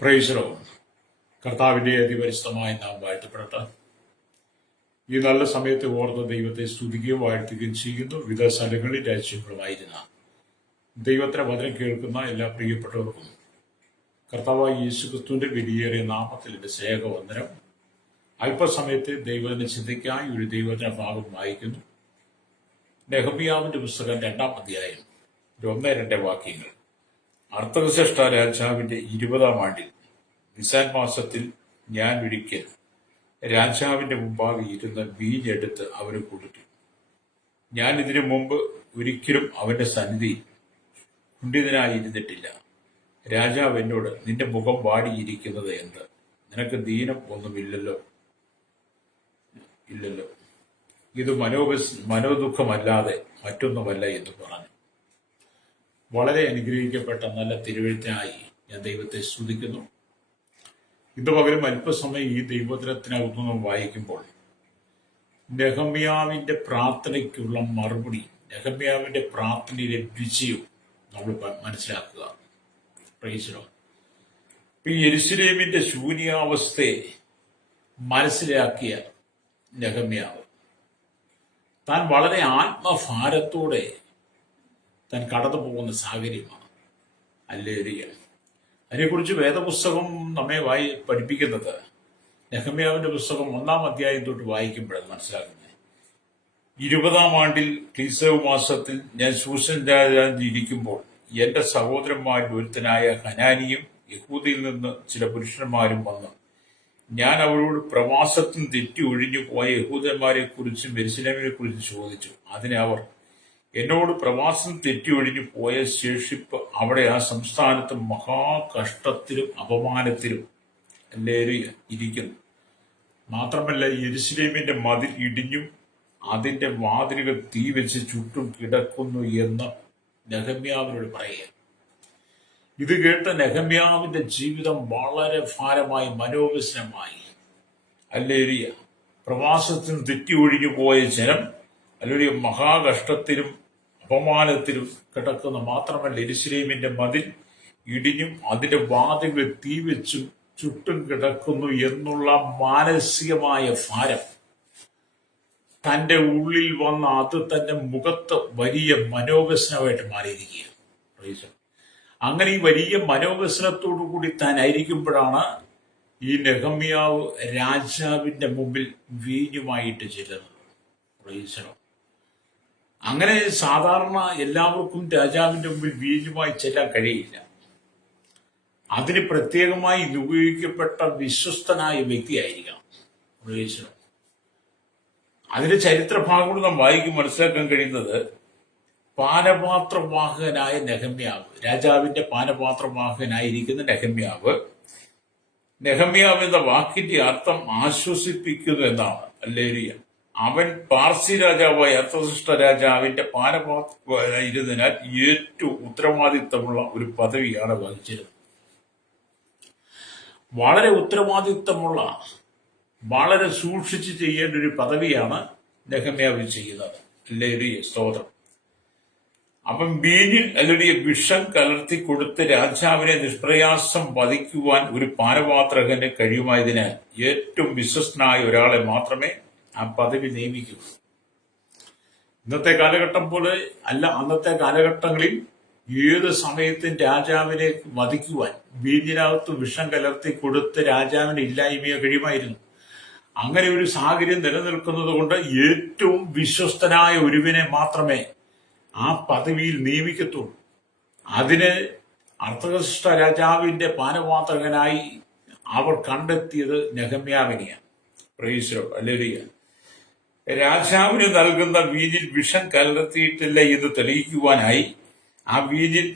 Praise Lord. കർത്താവിന്റെ അതിപരിശുദ്ധമായ നാം വാഴ്ത്തപ്പെടട്ടെ. ഈ നല്ല സമയത്ത് ഓർത്ത് ദൈവത്തെ സ്തുതിക്കുകയും വാഴ്ത്തുകയും ചെയ്യുന്നു. വിവിധ സ്ഥലങ്ങളിൽ രാജ്യങ്ങളുമായിരുന്ന ദൈവത്തിന്റെ വചനം കേൾക്കുന്ന എല്ലാ പ്രിയപ്പെട്ടവർക്കും കർത്താവായ യേശുക്രിസ്തുവിന്റെ വിലയേറിയ നാമത്തിൽ എന്റെ സ്നേഹവന്ദനം. അല്പസമയത്തെ ദൈവത്തിന്റെ ചിന്തയ്ക്കായി ഒരു ദൈവത്തിന്റെ ഭാഗം വായിക്കുന്നു. നെഹമ്യാവിന്റെ പുസ്തകം 2-ാം അധ്യായം 1-2 വാക്യങ്ങൾ. അർത്ഥശ്രേഷ്ഠ രാജാവിന്റെ 20-ാം ആണ്ടിൽ നിസാൻ മാസത്തിൽ ഞാൻ ഒരിക്കൽ രാജാവിന്റെ മുമ്പാകെ ഇരുന്ന് വീഞ്ഞെടുത്ത് അവന് കൊടുത്തു. ഞാൻ ഇതിനു മുമ്പ് ഒരിക്കലും അവന്റെ സന്നിധിയിൽ കുണ്ഠിതനായിരുന്നിട്ടില്ല. രാജാവ് എന്നോട്, നിന്റെ മുഖം വാടിയിരിക്കുന്നത് എന്ത്? നിനക്ക് ദീനം ഒന്നുമില്ലല്ലോ. ഇല്ലല്ലോ, ഇത് മനോദുഃഖമല്ലാതെ മറ്റൊന്നുമല്ല എന്ന് പറഞ്ഞു. വളരെ അനുഗ്രഹിക്കപ്പെട്ട നല്ല തിരുവെഴുത്തിനായി ഞാൻ ദൈവത്തെ സ്തുതിക്കുന്നു. ഇന്ന് പകരം അല്പസമയം ഈ ദൈവവചനത്തിനകത്തുനിന്നും വായിക്കുമ്പോൾ നെഹമ്യാവിന്റെ പ്രാർത്ഥനയ്ക്കുള്ള മറുപടി, നെഹമ്യാവിന്റെ പ്രാർത്ഥനയിലെ വിജയവും നമ്മൾ മനസ്സിലാക്കുക. Praise lord. ഈ യെരുശലേമിന്റെ ശൂന്യാവസ്ഥയെ മനസ്സിലാക്കിയ നെഹമ്യാവ് താൻ വളരെ ആത്മഭാരത്തോടെ താൻ കടന്നു പോകുന്ന സാഹചര്യമാണ്. ഹല്ലേലൂയ. അതിനെക്കുറിച്ച് വേദപുസ്തകം നമ്മെ പഠിപ്പിക്കുന്നത് നെഹമ്യാവിന്റെ പുസ്തകം 1-ാം അധ്യായം തൊട്ട് വായിക്കുമ്പോഴത് മനസ്സിലാക്കുന്നത്. 20-ാം ആണ്ടിൽ ക്ലീസവ് മാസത്തിൽ ഞാൻ ശൂഷൻ രാജാവിൽ ഇരിക്കുമ്പോൾ എന്റെ സഹോദരന്മാരിൽ ഒരുത്തനായ ഹനാനിയും യഹൂദയിൽ നിന്ന് ചില പുരുഷന്മാരും വന്ന് ഞാൻ അവരോട് പ്രവാസത്തിൽ തെറ്റി ഒഴിഞ്ഞു പോയ യഹൂദന്മാരെ കുറിച്ചും യെരുശലേമിനെ കുറിച്ചും ചോദിച്ചു. അതിനെ അവർ എന്നോട് പ്രവാസം തെറ്റി ഒഴിഞ്ഞു പോയ ശേഷിപ്പ് അവിടെ ആ സംസ്ഥാനത്ത് മഹാകഷ്ടത്തിലും അപമാനത്തിലും എല്ലാവരും ഇരിക്കുന്നു. മാത്രമല്ല യെരുശലേമിന്റെ മതിൽ ഇടിഞ്ഞും അതിന്റെ വാതിലുകൾ തീ വെച്ച് ചുറ്റും കിടക്കുന്നു എന്ന് നെഹമ്യാവിനോട് പറയുക. ഇത് കേട്ട നെഹമ്യാവിന്റെ ജീവിതം വളരെ ഭാരമായി, മനോവ്യസനമായി. ഹല്ലേലൂയ. പ്രവാസത്തിൽ തെറ്റി ഒഴിഞ്ഞു പോയ ജനം അല്ലെങ്കിൽ മഹാകഷ്ടത്തിലും അപമാനത്തിലും കിടക്കുന്ന, മാത്രമല്ല യെരുശലേമിന്റെ മതിൽ ഇടിഞ്ഞും അതിന്റെ വാതിലുകൾ തീ വെച്ചും ചുറ്റും കിടക്കുന്നു എന്നുള്ള മാനസികമായ ഭാരം തന്റെ ഉള്ളിൽ വന്ന അത് തന്റെ മുഖത്ത് വലിയ മനോവ്യസനമായിട്ട് മാറിയിരിക്കുക. അങ്ങനെ ഈ വലിയ മനോവ്യസനത്തോടു കൂടി താൻ ആയിരിക്കുമ്പോഴാണ് ഈ നെഹമ്യാവ് രാജാവിന്റെ മുമ്പിൽ വീഞ്ഞുമായിട്ട് ചെല്ലുന്നത്. അങ്ങനെ സാധാരണ എല്ലാവർക്കും രാജാവിന്റെ മുമ്പിൽ വീഞ്ഞുമായി ചെല്ലാൻ കഴിയില്ല. അതിന് പ്രത്യേകമായി ഉപയോഗിക്കപ്പെട്ട വിശ്വസ്തനായ വ്യക്തിയായിരിക്കണം. അതിന്റെ ചരിത്രഭാഗങ്ങൾ നാം വായിക്കും മനസ്സിലാക്കാൻ കഴിയുന്നത്, പാനപാത്രവാഹകനായ നെഹമ്യാവ്, രാജാവിന്റെ പാനപാത്രവാഹകനായിരിക്കുന്ന നെഹമ്യാവ് എന്ന വാക്കിന്റെ അർത്ഥം ആശ്വസിപ്പിക്കുന്നു എന്നാണ്. ഹല്ലേലൂയ. അവൻ പാർസി രാജാവായ അർത്ഥശ്രേഷ്ഠ രാജാവിന്റെ പാനപാത്രമായിരുന്നതിനാൽ ഏറ്റവും ഉത്തരവാദിത്തമുള്ള ഒരു പദവിയാണ് വഹിച്ചിരുന്നത്. വളരെ ഉത്തരവാദിത്തമുള്ള, വളരെ സൂക്ഷിച്ച് ചെയ്യേണ്ട ഒരു പദവിയാണ് നെഹമ്യാവ് ചെയ്യുന്നത്. ഹല്ലേലൂയ, സ്തോത്രം. അവൻ വീഞ്ഞിൽ അല്ലെങ്കിൽ വിഷം കലർത്തി കൊടുത്ത് രാജാവിനെ നിഷ്പ്രയാസം വധിക്കുവാൻ ഒരു പാനപാത്രകന് കഴിയുമായതിനാൽ ഏറ്റവും വിശ്വസ്തനായ ഒരാളെ മാത്രമേ ആ പദവി നിയമിക്കൂ. ഇന്നത്തെ കാലഘട്ടം പോലെ അല്ല. അന്നത്തെ കാലഘട്ടങ്ങളിൽ ഏത് സമയത്തും രാജാവിനെ വധിക്കുവാൻ വീഞ്ഞിനകത്ത് വിഷം കലർത്തി കൊടുത്ത് രാജാവിന് ഇല്ലായ്മയോ കഴിയുമായിരുന്നു. അങ്ങനെ ഒരു സാഹചര്യം നിലനിൽക്കുന്നത് കൊണ്ട് ഏറ്റവും വിശ്വസ്തനായ ഒരുവിനെ മാത്രമേ ആ പദവിയിൽ നിയമിക്കത്തുള്ളൂ. അതിന് അർത്ഥശ്രേഷ്ഠ രാജാവിന്റെ പാനപാത്രകനായി അവർ കണ്ടെത്തിയത് നെഹമ്യാവിനെയാണ്. Praise Lord. ഹല്ലേലൂയ. രാജാവിന് നൽകുന്ന വീഞ്ഞിൽ വിഷം കലർത്തിയിട്ടില്ല എന്ന് തെളിയിക്കുവാനായി ആ വീഞ്ഞിൽ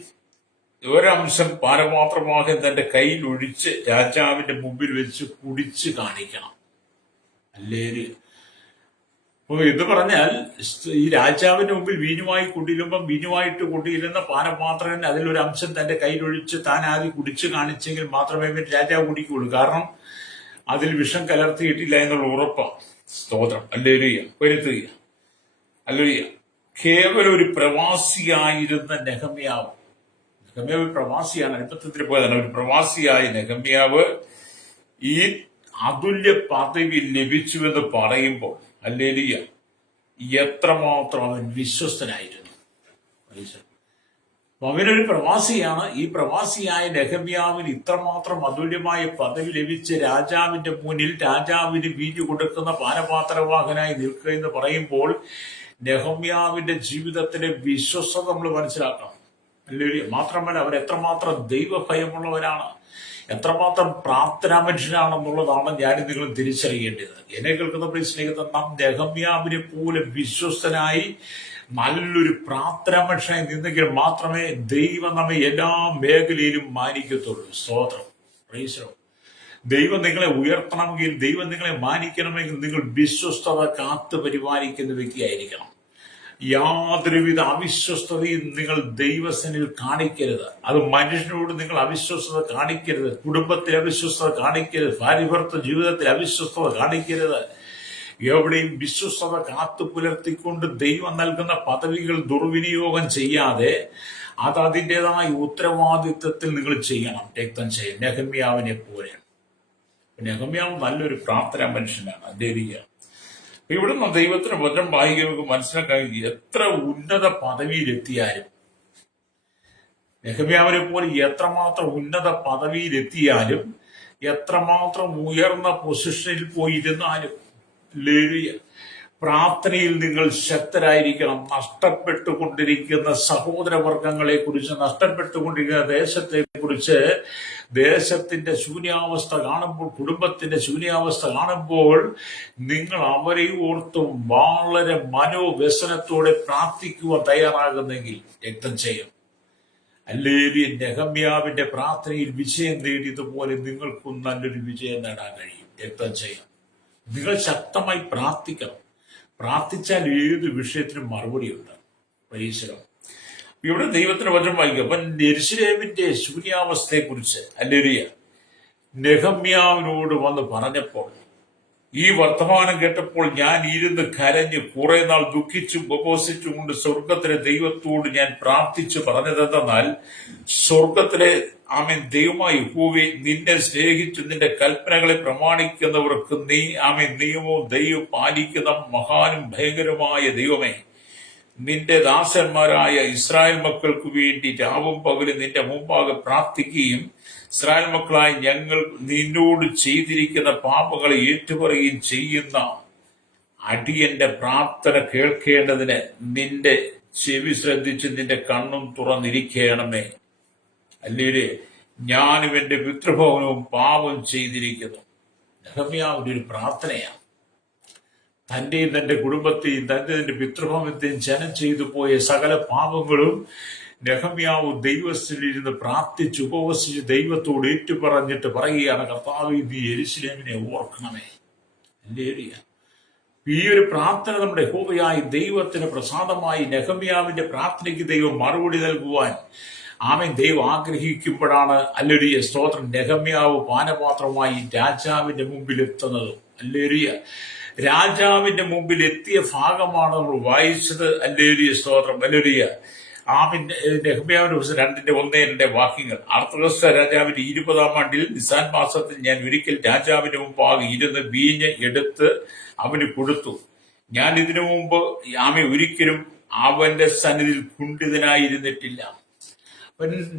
ഒരംശം പാനപാത്രമാകൻ തന്റെ കയ്യിൽ ഒഴിച്ച് രാജാവിന്റെ മുമ്പിൽ വെച്ച് കുടിച്ച് കാണിക്കണം. ഹല്ലേലൂയ. അപ്പൊ ഇത് പറഞ്ഞാൽ ഈ രാജാവിന്റെ മുമ്പിൽ വീഞ്ഞുമായി കൊണ്ടിരുമ്പം വീഞ്ഞുമായിട്ട് കൊണ്ടിരുന്ന പാനപാത്രകൻ അതിലൊരു അംശം തന്റെ കയ്യിലൊഴിച്ച് താൻ ആദ്യം കുടിച്ച് കാണിച്ചെങ്കിൽ മാത്രമേ രാജാവ് കുടിക്കുകയുള്ളൂ. കാരണം അതിൽ വിഷം കലർത്തിയിട്ടില്ല എന്നുള്ള ഉറപ്പാണ്. സ്തോത്രം. ഹല്ലേലൂയ. വരുത്തുക. ഹല്ലേലൂയ. കേവലം ഒരു പ്രവാസിയായിരുന്ന നെഹമ്യാവ് നെഹമ്യാവ് പ്രവാസിയാണ്, അടിമത്തത്തിന് പോയതാണ്. ഒരു പ്രവാസിയായ നെഹമ്യാവ് ഈ അതുല്യ പദവി ലഭിച്ചുവെന്ന് പറയുമ്പോൾ ഹല്ലേലൂയ, എത്രമാത്രം അവൻ വിശ്വസ്തനായിരുന്നു. അവനൊരു പ്രവാസിയാണ്. ഈ പ്രവാസിയായ നെഹമ്യാവിന് ഇത്രമാത്രം അതുല്യമായ പദവി ലഭിച്ച് രാജാവിന്റെ മുന്നിൽ രാജാവിന് വീഞ്ഞു കൊടുക്കുന്ന പാനപാത്രവാഹനായി നിൽക്കുക എന്ന് പറയുമ്പോൾ നെഹമ്യാവിന്റെ ജീവിതത്തിലെ വിശ്വസ്തത നമ്മൾ മനസ്സിലാക്കണം. അല്ലെങ്കിൽ മാത്രമല്ല, അവൻ എത്രമാത്രം ദൈവഭയമുള്ളവനാണ്, എത്രമാത്രം പ്രാർത്ഥനാ മനുഷ്യനാണെന്നുള്ളതാണ് ഞാൻ നിങ്ങൾ തിരിച്ചറിയേണ്ടത്. എന്നെ കേൾക്കുന്ന പ്രിയ സ്നേഹിതൻ, നാം നെഹമ്യാവിനെ പോലെ വിശ്വസ്തനായി നല്ലൊരു പ്രാർത്ഥനാ മനുഷ്യനായി നിന്നെങ്കിൽ മാത്രമേ ദൈവം നമ്മെ എല്ലാ മേഖലയിലും മാനിക്കത്തുള്ളൂ. സ്തോത്രം, പ്രൈസ് ദി ലോർഡ്. ദൈവം നിങ്ങളെ ഉയർത്തണമെങ്കിൽ, ദൈവം നിങ്ങളെ മാനിക്കണമെങ്കിൽ നിങ്ങൾ വിശ്വസ്തത കാത്തു പരിപാലിക്കുന്ന വ്യക്തിയായിരിക്കണം. യാതൊരുവിധ അവിശ്വസ്തതയും നിങ്ങൾ ദൈവസനിൽ കാണിക്കരുത്. അത് മനുഷ്യനോട് നിങ്ങൾ അവിശ്വസ്തത കാണിക്കരുത്, കുടുംബത്തിൽ അവിശ്വസ്തത കാണിക്കരുത്, ഭാര്യ ഭർത്തൃ ജീവിതത്തിൽ അവിശ്വസ്തത കാണിക്കരുത്. എവിടെയും വിശ്വസ്തത കാത്തു പുലർത്തിക്കൊണ്ട് ദൈവം നൽകുന്ന പദവികൾ ദുർവിനിയോഗം ചെയ്യാതെ അത് അതിൻ്റെതായ ഉത്തരവാദിത്വത്തിൽ നിങ്ങൾ ചെയ്യണം, രക്തം ചെയ്യും. നെഹമ്യാവിനെ പോലെ. നെഹമ്യാവ് നല്ലൊരു പ്രാർത്ഥനാ മനുഷ്യനാണ്. ദേവിക ഇവിടുന്ന് ദൈവത്തിന് വചനം വായിക്കുക മനസ്സിലാക്കാൻ, എത്ര ഉന്നത പദവിയിലെത്തിയാലും നെഹമ്യാവിനെ പോലെ എത്രമാത്രം ഉന്നത പദവിയിലെത്തിയാലും എത്രമാത്രം ഉയർന്ന പൊസിഷനിൽ പോയിരുന്നാലും പ്രാർത്ഥനയിൽ നിങ്ങൾ ശക്തരായിരിക്കണം. നഷ്ടപ്പെട്ടുകൊണ്ടിരിക്കുന്ന സഹോദരവർഗങ്ങളെ കുറിച്ച്, നഷ്ടപ്പെട്ടുകൊണ്ടിരിക്കുന്ന ദേശത്തെ കുറിച്ച്, ദേശത്തിന്റെ ശൂന്യാവസ്ഥ കാണുമ്പോൾ, കുടുംബത്തിന്റെ ശൂന്യാവസ്ഥ കാണുമ്പോൾ നിങ്ങൾ അവരെ ഓർത്തും വളരെ മനോവ്യസനത്തോടെ പ്രാർത്ഥിക്കുവാൻ തയ്യാറാകുന്നെങ്കിൽ രക്തം ചെയ്യും. അല്ലെങ്കിൽ നെഹമ്യാവിന്റെ പ്രാർത്ഥനയിൽ വിജയം നേടിയതുപോലെ നിങ്ങൾക്കും നല്ലൊരു വിജയം നേടാൻ കഴിയും. രക്തം ചെയ്യും. നിങ്ങൾ ശക്തമായി പ്രാർത്ഥിക്കണം. പ്രാർത്ഥിച്ചാൽ ഏത് വിഷയത്തിനും മറുപടിയുണ്ട്. Price the Lord. ഇവിടെ ദൈവത്തിന് വചനം വായിക്കുക. അപ്പൊ യെരൂശലേമിന്റെ ശൂന്യാവസ്ഥയെ കുറിച്ച് ഹല്ലേലൂയ നെഹമ്യാവിനോട് വന്ന് പറഞ്ഞപ്പോൾ, ഈ വർത്തമാനം കേട്ടപ്പോൾ ഞാൻ ഇരുന്ന് കരഞ്ഞ് കുറെ നാൾ ദുഃഖിച്ചും ഉപവസിച്ചും കൊണ്ട് സ്വർഗത്തിലെ ദൈവത്തോട് ഞാൻ പ്രാർത്ഥിച്ചു പറഞ്ഞതെന്നാൽ, സ്വർഗത്തിലെ ദൈവമായി യഹോവേ, നിന്നെ സ്നേഹിച്ചു നിന്റെ കൽപ്പനകളെ പ്രമാണിക്കുന്നവർക്ക് നീ നിയമവും ദൈവം പാലിക്കുന്ന മഹാനും ഭയങ്കരമായ ദൈവമേ, നിന്റെ ദാസന്മാരായ ഇസ്രായേൽ മക്കൾക്ക് വേണ്ടി രാവും പകലും നിന്റെ മുമ്പാകെ പ്രാർത്ഥിക്കുകയും ഇസ്രായേൽ മക്കളായ ഞങ്ങൾ നിന്നോട് ചെയ്തിരിക്കുന്ന പാപങ്ങളെ ഏറ്റുപറയുകയും ചെയ്യുന്ന അടിയന്റെ പ്രാർത്ഥന കേൾക്കേണ്ടതിന് നിന്റെ ചെവി ശ്രദ്ധിച്ച് നിന്റെ കണ്ണും തുറന്നിരിക്കണമേ. അല്ലേ, ഞാനും എന്റെ പിതൃഭവനവും പാപം ചെയ്തിരിക്കുന്നു. നെഹമ്യാവിന്റെ ഒരു പ്രാർത്ഥനയാണ്. തന്റെയും തന്റെ കുടുംബത്തെയും തന്റെ പിതൃഭവനത്തെയും ജനം ചെയ്തു പോയ സകല പാപങ്ങളും നെഹമ്യാവ് ദൈവസ്ഥലിരുന്ന് പ്രാർത്ഥിച്ച് ഉപവസിച്ച് ദൈവത്തോട് ഏറ്റുപറഞ്ഞിട്ട് പറയുകയാണ്, കർത്താവേ, നീ യെരൂശലേമിനെ ഓർക്കണമേ. ഹല്ലേലൂയ. ഈ ഒരു പ്രാർത്ഥന നമ്മുടെ യഹോവയായ ദൈവത്തിന് പ്രസാദമായി നെഹമ്യാവിന്റെ പ്രാർത്ഥനയ്ക്ക് ദൈവം മറുപടി നൽകുവാൻ ദൈവം ആഗ്രഹിക്കുമ്പോഴാണ് ഹല്ലേലൂയ സ്തോത്രം നെഹമ്യാവ് പാനപാത്രമായി രാജാവിന്റെ മുമ്പിൽ എത്തുന്നത്. ഹല്ലേലൂയ. രാജാവിന്റെ മുമ്പിൽ എത്തിയ ഭാഗമാണ് നമ്മൾ വായിച്ചത്. ഹല്ലേലൂയ സ്തോത്രം. ഹല്ലേലൂയ. നെഹമ്യാവിന്റെ 2:1-2 വാക്യങ്ങൾ. അർത്തഹ്ശസ്ത രാജാവിന്റെ 20-ാം ആണ്ടിൽ നിസാൻ മാസത്തിൽ ഞാൻ ഒരിക്കൽ രാജാവിന്റെ മുമ്പാകെ ഇരുന്ന് വീഞ്ഞ് എടുത്ത് അവന് കൊടുത്തു. ഞാൻ ഇതിനു മുമ്പ് ഒരിക്കലും അവന്റെ സന്നിധിയിൽ കുണ്ഠിതനായിരുന്നിട്ടില്ല.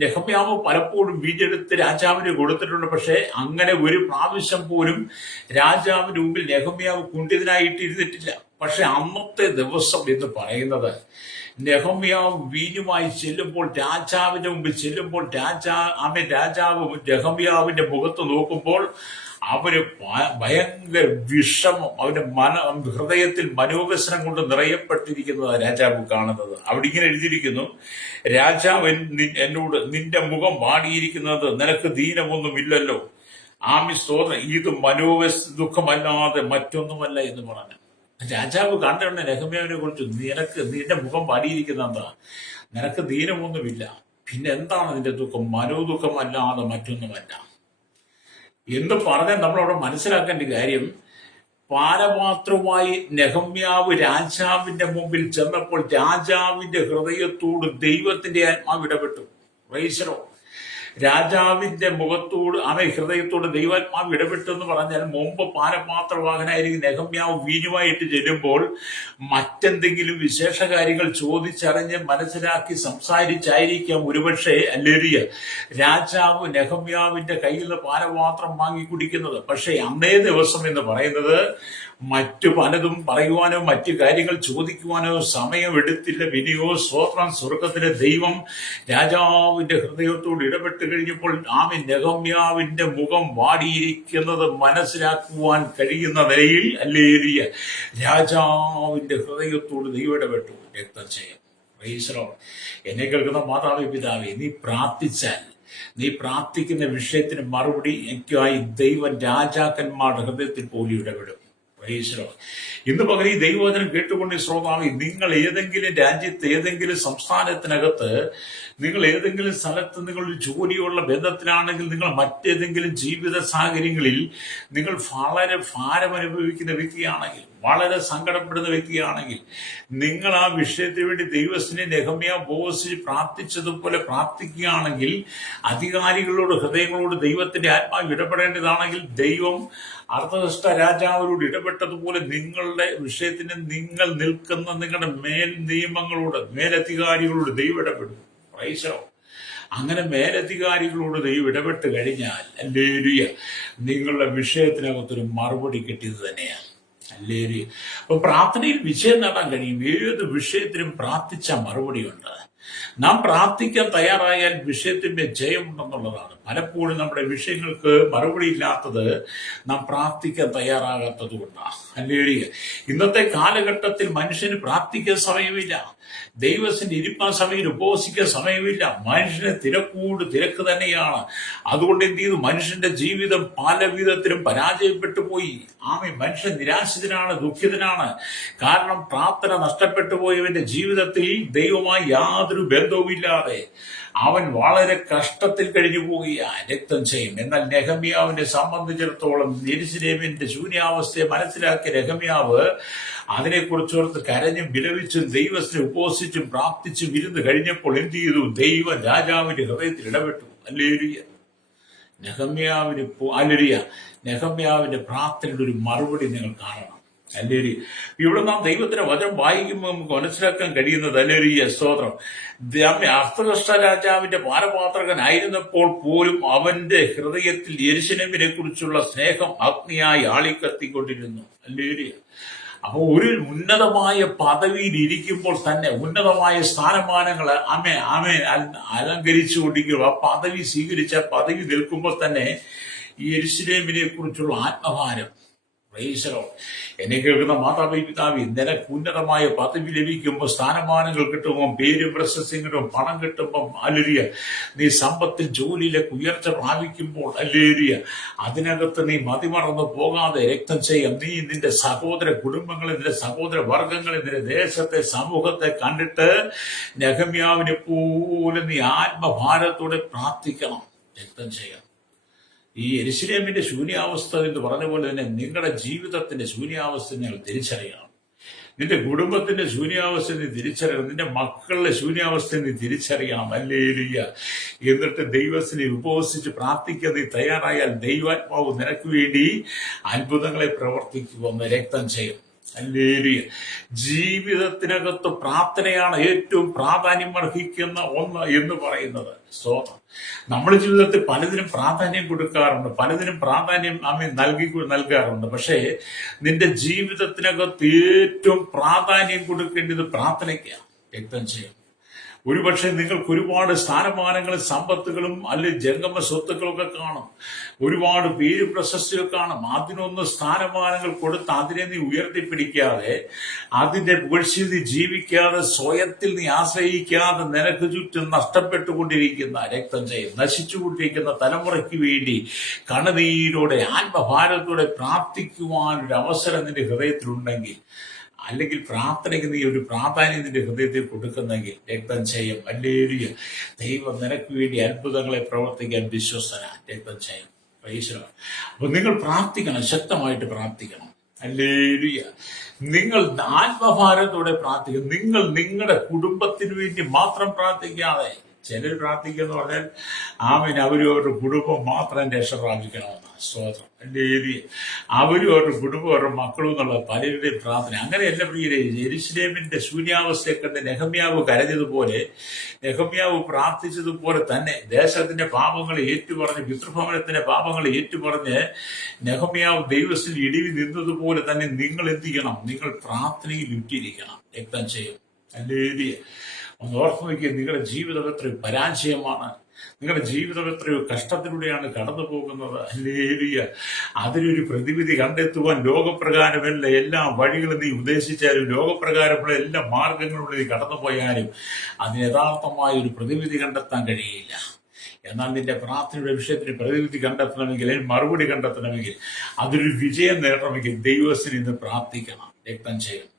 നെഹമ്യാവ് പലപ്പോഴും വീഞ്ഞെടുത്ത് രാജാവിന് കൊടുത്തിട്ടുണ്ട്. പക്ഷെ അങ്ങനെ ഒരു പ്രാവശ്യം പോലും രാജാവിന് മുമ്പിൽ നെഹമ്യാവ് കുണ്ഠിതനായിട്ടിരുന്നിട്ടില്ല. പക്ഷെ അന്നത്തെ ദിവസം എന്ന് പറയുന്നത് നെഹമ്യാവ് വീഞ്ഞുമായി ചെല്ലുമ്പോൾ, രാജാവിന്റെ മുമ്പിൽ ചെല്ലുമ്പോൾ, രാജാവ് നെഹമ്യാവിന്റെ മുഖത്ത് നോക്കുമ്പോൾ അവന് ഭയങ്കര വിഷമം, അവന്റെ ഹൃദയത്തിൽ മനോവ്യസനം കൊണ്ട് നിറയപ്പെട്ടിരിക്കുന്നതാണ് രാജാവ് കാണുന്നത്. അവിടെ ഇങ്ങനെ എഴുതിയിരിക്കുന്നു, രാജാവ് എന്നോട്, നിന്റെ മുഖം വാടിയിരിക്കുന്നത് നിനക്ക് ദീനമൊന്നുമില്ലല്ലോ. സ്തോത്രം, ഇത് ദുഃഖമല്ലാതെ മറ്റൊന്നുമല്ല എന്ന് പറഞ്ഞു. രാജാവ് കണ്ടുകൊണ്ട് നെഹമ്യാവിനെ കുറിച്ച്, നിന്റെ മുഖം വാടിയിരിക്കുന്ന എന്താ? നിനക്ക് ദീനമൊന്നുമില്ല, പിന്നെ എന്താണ് നിന്റെ ദുഃഖം? മനോദുഃഖമല്ലാതെ മറ്റൊന്നുമല്ല എന്ന് പറഞ്ഞാൽ നമ്മളവിടെ മനസ്സിലാക്കേണ്ട കാര്യം, പാനപാത്രവുമായി നെഹമ്യാവ് രാജാവിന്റെ മുമ്പിൽ ചെന്നപ്പോൾ രാജാവിന്റെ ഹൃദയത്തോട് ദൈവത്തിന്റെ ആത്മാവ് ഇടപെട്ടു. പ്രൈസലോ. രാജാവിന്റെ മുഖത്തോട് ഹൃദയത്തോട് ദൈവാത്മാവ് ഇടപെട്ടു എന്ന് പറഞ്ഞാൽ, മുമ്പ് പാനപാത്രവാഹനായിരിക്കും നെഹമ്യാവ് വീഞ്ഞുമായിട്ട് ചെല്ലുമ്പോൾ മറ്റെന്തെങ്കിലും വിശേഷ കാര്യങ്ങൾ ചോദിച്ചറിഞ്ഞ് മനസ്സിലാക്കി സംസാരിച്ചായിരിക്കാം ഒരുപക്ഷെ ഹല്ലേലൂയ രാജാവ് നെഹമ്യാവിന്റെ കയ്യിൽ നിന്ന് പാനപാത്രം വാങ്ങി കുടിക്കുന്നത്. പക്ഷെ അന്നേ ദിവസം എന്ന് പറയുന്നത് മറ്റു പലതും പറയുവാനോ മറ്റു കാര്യങ്ങൾ ചോദിക്കുവാനോ സമയമെടുത്തില്ല. വിനിയോ സ്തോത്രം. സ്വർഗത്തിലെ ദൈവം രാജാവിന്റെ ഹൃദയത്തോട് ഇടപെട്ട് കഴിഞ്ഞപ്പോൾ നെഹമ്യാവിന്റെ മുഖം വാടിയിരിക്കുന്നത് മനസ്സിലാക്കുവാൻ കഴിയുന്ന നിലയിൽ ഹല്ലേലൂയ രാജാവിന്റെ ഹൃദയത്തോട് ദൈവം ഇടപെട്ടു. രക്തജയം. Praise the Lord. എന്നെ കേൾക്കുന്ന മാതാവേ, പിതാവേ, നീ പ്രാർത്ഥിച്ചാൽ, നീ പ്രാർത്ഥിക്കുന്ന വിഷയത്തിന് മറുപടി എനിക്കായി ദൈവം രാജാക്കന്മാരുടെ ഹൃദയത്തിൽ പോലും ഇടപെടും. ഇന്ന് പകരം ഈ ദൈവവചനം കേട്ടുകൊണ്ട് ശ്രോതാവേ, നിങ്ങൾ ഏതെങ്കിലും രാജ്യത്ത്, ഏതെങ്കിലും സംസ്ഥാനത്തിനകത്ത്, നിങ്ങൾ ഏതെങ്കിലും സ്ഥലത്ത് നിങ്ങളൊരു ജോലിയുള്ള ബന്ധത്തിലാണെങ്കിൽ, നിങ്ങൾ മറ്റേതെങ്കിലും ജീവിത സാഹചര്യങ്ങളിൽ നിങ്ങൾ വളരെ ഭാരം അനുഭവിക്കുന്ന വ്യക്തിയാണെങ്കിൽ, വളരെ സങ്കടപ്പെടുന്ന വ്യക്തിയാണെങ്കിൽ, നിങ്ങൾ ആ വിഷയത്തിന് വേണ്ടി ദൈവത്തിനെ നെഹമ്യാവ് ബോസിൽ പ്രാർത്ഥിച്ചതുപോലെ പ്രാർത്ഥിക്കുകയാണെങ്കിൽ, അധികാരികളോട് ഹൃദയങ്ങളോട് ദൈവത്തിന്റെ ആത്മാവ് ഇടപെടേണ്ടതാണെങ്കിൽ, ദൈവം അർത്ഥനിഷ്ഠ രാജാവിനോട് ഇടപെട്ടതുപോലെ നിങ്ങളുടെ വിഷയത്തിന് നിങ്ങൾ നിൽക്കുന്ന നിങ്ങളുടെ മേൽ നിയമങ്ങളോട്, മേലധികാരികളോട് ദൈവം ഇടപെടും. പ്രൈസോ. അങ്ങനെ മേലധികാരികളോട് ദൈവം ഇടപെട്ട് കഴിഞ്ഞാൽ ഹല്ലേലൂയ നിങ്ങളുടെ വിഷയത്തിനകത്തൊരു മറുപടി കിട്ടിയത് തന്നെയാണ്. ഹല്ലേലൂയ. അപ്പൊ പ്രാർത്ഥനയിൽ വിജയം നേടാൻ കഴിയും. ഏത് വിഷയത്തിനും പ്രാർത്ഥിച്ച മറുപടിയുണ്ട്. നാം പ്രാർത്ഥിക്കാൻ തയ്യാറായാൽ വിഷയത്തിന്റെ ജയമുണ്ടെന്നുള്ളതാണ്. പലപ്പോഴും നമ്മുടെ വിഷയങ്ങൾക്ക് മറുപടി ഇല്ലാത്തത് നാം പ്രാർത്ഥിക്കാൻ തയ്യാറാകാത്തത് കൊണ്ടാണ്. ഹല്ലേലൂയ. ഇന്നത്തെ കാലഘട്ടത്തിൽ മനുഷ്യന് പ്രാർത്ഥിക്കാൻ സമയമില്ല, ദൈവത്തിന്റെ ഇരിപ്പാൻ സമയം, ഉപവസിക്കാൻ സമയമില്ല. മനുഷ്യന് തിരക്ക് തന്നെയാണ്. അതുകൊണ്ട് എന്ത് ചെയ്തു? മനുഷ്യന്റെ ജീവിതം പല വിധത്തിലും പരാജയപ്പെട്ടു പോയി. മനുഷ്യൻ നിരാശിതനാണ്, ദുഃഖിതനാണ്. കാരണം പ്രാർത്ഥന നഷ്ടപ്പെട്ടു പോയവന്റെ ജീവിതത്തിൽ ദൈവമായി യാതൊരു ബന്ധവുമില്ലാതെ അവൻ വളരെ കഷ്ടത്തിൽ കഴിഞ്ഞു പോവുകയാണ്. രക്തം ചെയ്യും. എന്നാൽ നെഹമ്യാവിനെ സംബന്ധിച്ചിടത്തോളം യെരൂശലേമിന്റെ ശൂന്യാവസ്ഥയെ മനസ്സിലാക്കിയ നെഹമ്യാവ് അതിനെക്കുറിച്ചോർത്ത് കരഞ്ഞും വിലപിച്ചും ദൈവത്തെ ഉപവസിച്ചും പ്രാർത്ഥിച്ചും ഇരുന്ന് കഴിഞ്ഞപ്പോൾ എന്ത് ചെയ്തു? ദൈവം രാജാവിന്റെ ഹൃദയത്തിൽ ഇടപെട്ടു. ഹല്ലേലൂയ. നെഹമ്യാവിന്റെ പ്രാർത്ഥനയുടെ ഒരു മറുപടി നിങ്ങൾ കാണണം. ഹല്ലേലൂയ. ഇവിടെ നാം ദൈവത്തിന്റെ വചനം വായിക്കുമ്പോൾ നമുക്ക് മനസ്സിലാക്കാൻ കഴിയുന്നത് ഹല്ലേലൂയ സ്തോത്രം. അർത്ഥനിഷ്ഠ രാജാവിന്റെ പാനപാത്രകനായിരുന്നപ്പോൾ പോലും അവന്റെ ഹൃദയത്തിൽ യെരൂശലേമിനെ കുറിച്ചുള്ള സ്നേഹം അഗ്നിയായി ആളിക്കത്തിക്കൊണ്ടിരുന്നു. ഹല്ലേലൂയ. അപ്പൊ ഒരു ഉന്നതമായ പദവിയിൽ ഇരിക്കുമ്പോൾ തന്നെ, ഉന്നതമായ സ്ഥാനമാനങ്ങൾ അലങ്കരിച്ചു കൊണ്ടിരിക്കുക, ആ പദവി സ്വീകരിച്ച പദവി നിൽക്കുമ്പോൾ തന്നെ ഈ യെരൂശലേമിനെ കുറിച്ചുള്ള ആത്മഭാരം. Price the Lord. എന്നെ കേൾക്കുന്ന മാതാവേ, പിതാവേ, നിനക്ക് ഉന്നതമായ പദവി ലഭിക്കുമ്പോൾ, സ്ഥാനമാനങ്ങൾ കിട്ടുമ്പോൾ, പേരും പ്രശസ്തിയും കിട്ടുമ്പോൾ, പണം കിട്ടുമ്പോൾ, ഹല്ലേലൂയ, നീ സമ്പത്തിൽ ജോലിയിലേക്ക് ഉയർച്ച പ്രാപിക്കുമ്പോൾ, ഹല്ലേലൂയ, അതിനകത്ത് നീ മതിമറന്നു പോകാതെ രക്തം ചെയ്യാം. നീ നിന്റെ സഹോദര കുടുംബങ്ങളെ, നിന്റെ സഹോദര വർഗങ്ങളെ, നിന്റെ ദേശത്തെ, സമൂഹത്തെ കണ്ടിട്ട് നെഹമ്യാവിനെ പോലെ നീ ആത്മഭാരത്തോടെ പ്രാർത്ഥിക്കണം. രക്തം ചെയ്യാം. ഈ യെരൂശലേമിന്റെ ശൂന്യാവസ്ഥ എന്ന് പറഞ്ഞ പോലെ തന്നെ നിങ്ങളുടെ ജീവിതത്തിന്റെ ശൂന്യാവസ്ഥ നിങ്ങൾ തിരിച്ചറിയണം. നിന്റെ കുടുംബത്തിന്റെ ശൂന്യാവസ്ഥ നീ തിരിച്ചറിയണം. നിന്റെ മക്കളുടെ ശൂന്യാവസ്ഥ നീ തിരിച്ചറിയണം. ഹല്ലേലൂയ. എന്നിട്ട് ദൈവത്തിനെ ഉപവസിച്ച് പ്രാർത്ഥിക്കാൻ നീ തയ്യാറായാൽ ദൈവാത്മാവ് നിനക്ക് വേണ്ടി അത്ഭുതങ്ങളെ പ്രവർത്തിക്കുമെന്ന് രക്തം ചെയ്യും. ഹല്ലേലൂയ. ജീവിതത്തിനകത്ത് പ്രാർത്ഥനയാണ് ഏറ്റവും പ്രാധാന്യം അർഹിക്കുന്ന ഒന്ന് എന്ന് പറയുന്നത്. സ്തോത്രം. നമ്മുടെ ജീവിതത്തിൽ പലതിനും പ്രാധാന്യം കൊടുക്കാറുണ്ട്, പലതിനും പ്രാധാന്യം നൽകാറുണ്ട്. പക്ഷേ നിന്റെ ജീവിതത്തിനകത്ത് ഏറ്റവും പ്രാധാന്യം കൊടുക്കേണ്ടത് പ്രാർത്ഥനയ്ക്കാണ്. രക്തം ചെയ്യും. ഒരുപക്ഷെ നിങ്ങൾക്ക് ഒരുപാട് സ്ഥാനമാനങ്ങളും സമ്പത്തുകളും അല്ലെങ്കിൽ ജംഗമ സ്വത്തുക്കളൊക്കെ കാണും, ഒരുപാട് പേര് പ്രശസ്തികൾ കാണും. അതിനൊന്ന് സ്ഥാനമാനങ്ങൾ കൊടുത്ത് അതിനെ നീ ഉയർത്തിപ്പിടിക്കാതെ, അതിന്റെ പുകഴ്ചയിൽ നീ ജീവിക്കാതെ, സ്വയത്തിൽ നീ ആശ്രയിക്കാതെ, നിനക്ക് ചുറ്റും നഷ്ടപ്പെട്ടുകൊണ്ടിരിക്കുന്ന, രക്തം ചെയ്യും, നശിച്ചുകൊണ്ടിരിക്കുന്ന തലമുറയ്ക്ക് വേണ്ടി കണ്ണുനീരോടെ ആത്മഭാരത്തോടെ പ്രാർത്ഥിക്കുവാനൊരു അവസരം നിന്റെ ഹൃദയത്തിലുണ്ടെങ്കിൽ, അല്ലെങ്കിൽ പ്രാർത്ഥനയ്ക്ക് നീ ഒരു പ്രാധാന്യം നിന്റെ ഹൃദയത്തിൽ കൊടുക്കുന്നെങ്കിൽ രക്തം ചെയ്യും. ഹല്ലേലൂയ. ദൈവം നിനക്ക് വേണ്ടി അത്ഭുതങ്ങളെ പ്രവർത്തിക്കാൻ വിശ്വസ്തനാണ്. രക്തം ചെയ്യും. Price the Lord. അപ്പൊ നിങ്ങൾ പ്രാർത്ഥിക്കണം, ശക്തമായിട്ട് പ്രാർത്ഥിക്കണം. ഹല്ലേലൂയ. നിങ്ങൾ ആത്മഭാരത്തോടെ പ്രാർത്ഥിക്കണം. നിങ്ങൾ നിങ്ങളുടെ കുടുംബത്തിന് വേണ്ടി മാത്രം പ്രാർത്ഥിക്കാതെ, ചിലർ പ്രാർത്ഥിക്കുക എന്ന് പറഞ്ഞാൽ ആമേൻ അവരും അവരുടെ കുടുംബം മാത്രം രക്ഷ പ്രാപിക്കണമെന്ന്. സ്തോത്രം. അവരും അവരുടെ കുടുംബം അവരുടെ മക്കളും എന്നുള്ള പലരുടെയും പ്രാർത്ഥന. അങ്ങനെയല്ല പ്രിയരെ. യെരൂശലേമിന്റെ ശൂന്യാവസ്ഥയെ കണ്ട് നെഹമ്യാവ് കരഞ്ഞതുപോലെ, നെഹമ്യാവ് പ്രാർത്ഥിച്ചതുപോലെ തന്നെ ദേശത്തിന്റെ പാപങ്ങളെ ഏറ്റുപറഞ്ഞ്, പിതൃഭവനത്തിന്റെ പാപങ്ങളെ ഏറ്റുപറഞ്ഞ് നെഹമ്യാവ് ദൈവത്തിൽ ഇടിവി നിന്നതുപോലെ തന്നെ നിങ്ങൾ എന്ത് ചെയ്യണം? നിങ്ങൾ പ്രാർത്ഥനയിൽ ഉറ്റിരിക്കണം. രക്തം ചെയ്യും. ഹല്ലേലൂയ. ഒന്ന് ഓർത്ത് നോക്കിയ, നിങ്ങളുടെ ജീവിതം എത്രയോ പരാജയമാണ്, നിങ്ങളുടെ ജീവിതം എത്രയോ കഷ്ടത്തിലൂടെയാണ് കടന്നു പോകുന്നത്. ഹല്ലേലൂയ. അതിനൊരു പ്രതിവിധി കണ്ടെത്തുവാൻ ലോകപ്രകാരമല്ല എല്ലാ വഴികളും നീ ഉദ്ദേശിച്ചാലും, ലോകപ്രകാരമുള്ള എല്ലാ മാർഗങ്ങളിലൂടെ നീ കടന്നുപോയാലും അതിന് യഥാർത്ഥമായ ഒരു പ്രതിവിധി കണ്ടെത്താൻ കഴിയില്ല. എന്നാൽ നിന്റെ പ്രാർത്ഥനയുടെ വിഷയത്തിന് പ്രതിവിധി കണ്ടെത്തണമെങ്കിൽ, മറുപടി കണ്ടെത്തണമെങ്കിൽ, അതിനൊരു വിജയം നേടണമെങ്കിൽ ദൈവത്തിന് ഇന്ന് പ്രാർത്ഥിക്കണം. രക്തം ചെയ്യണം.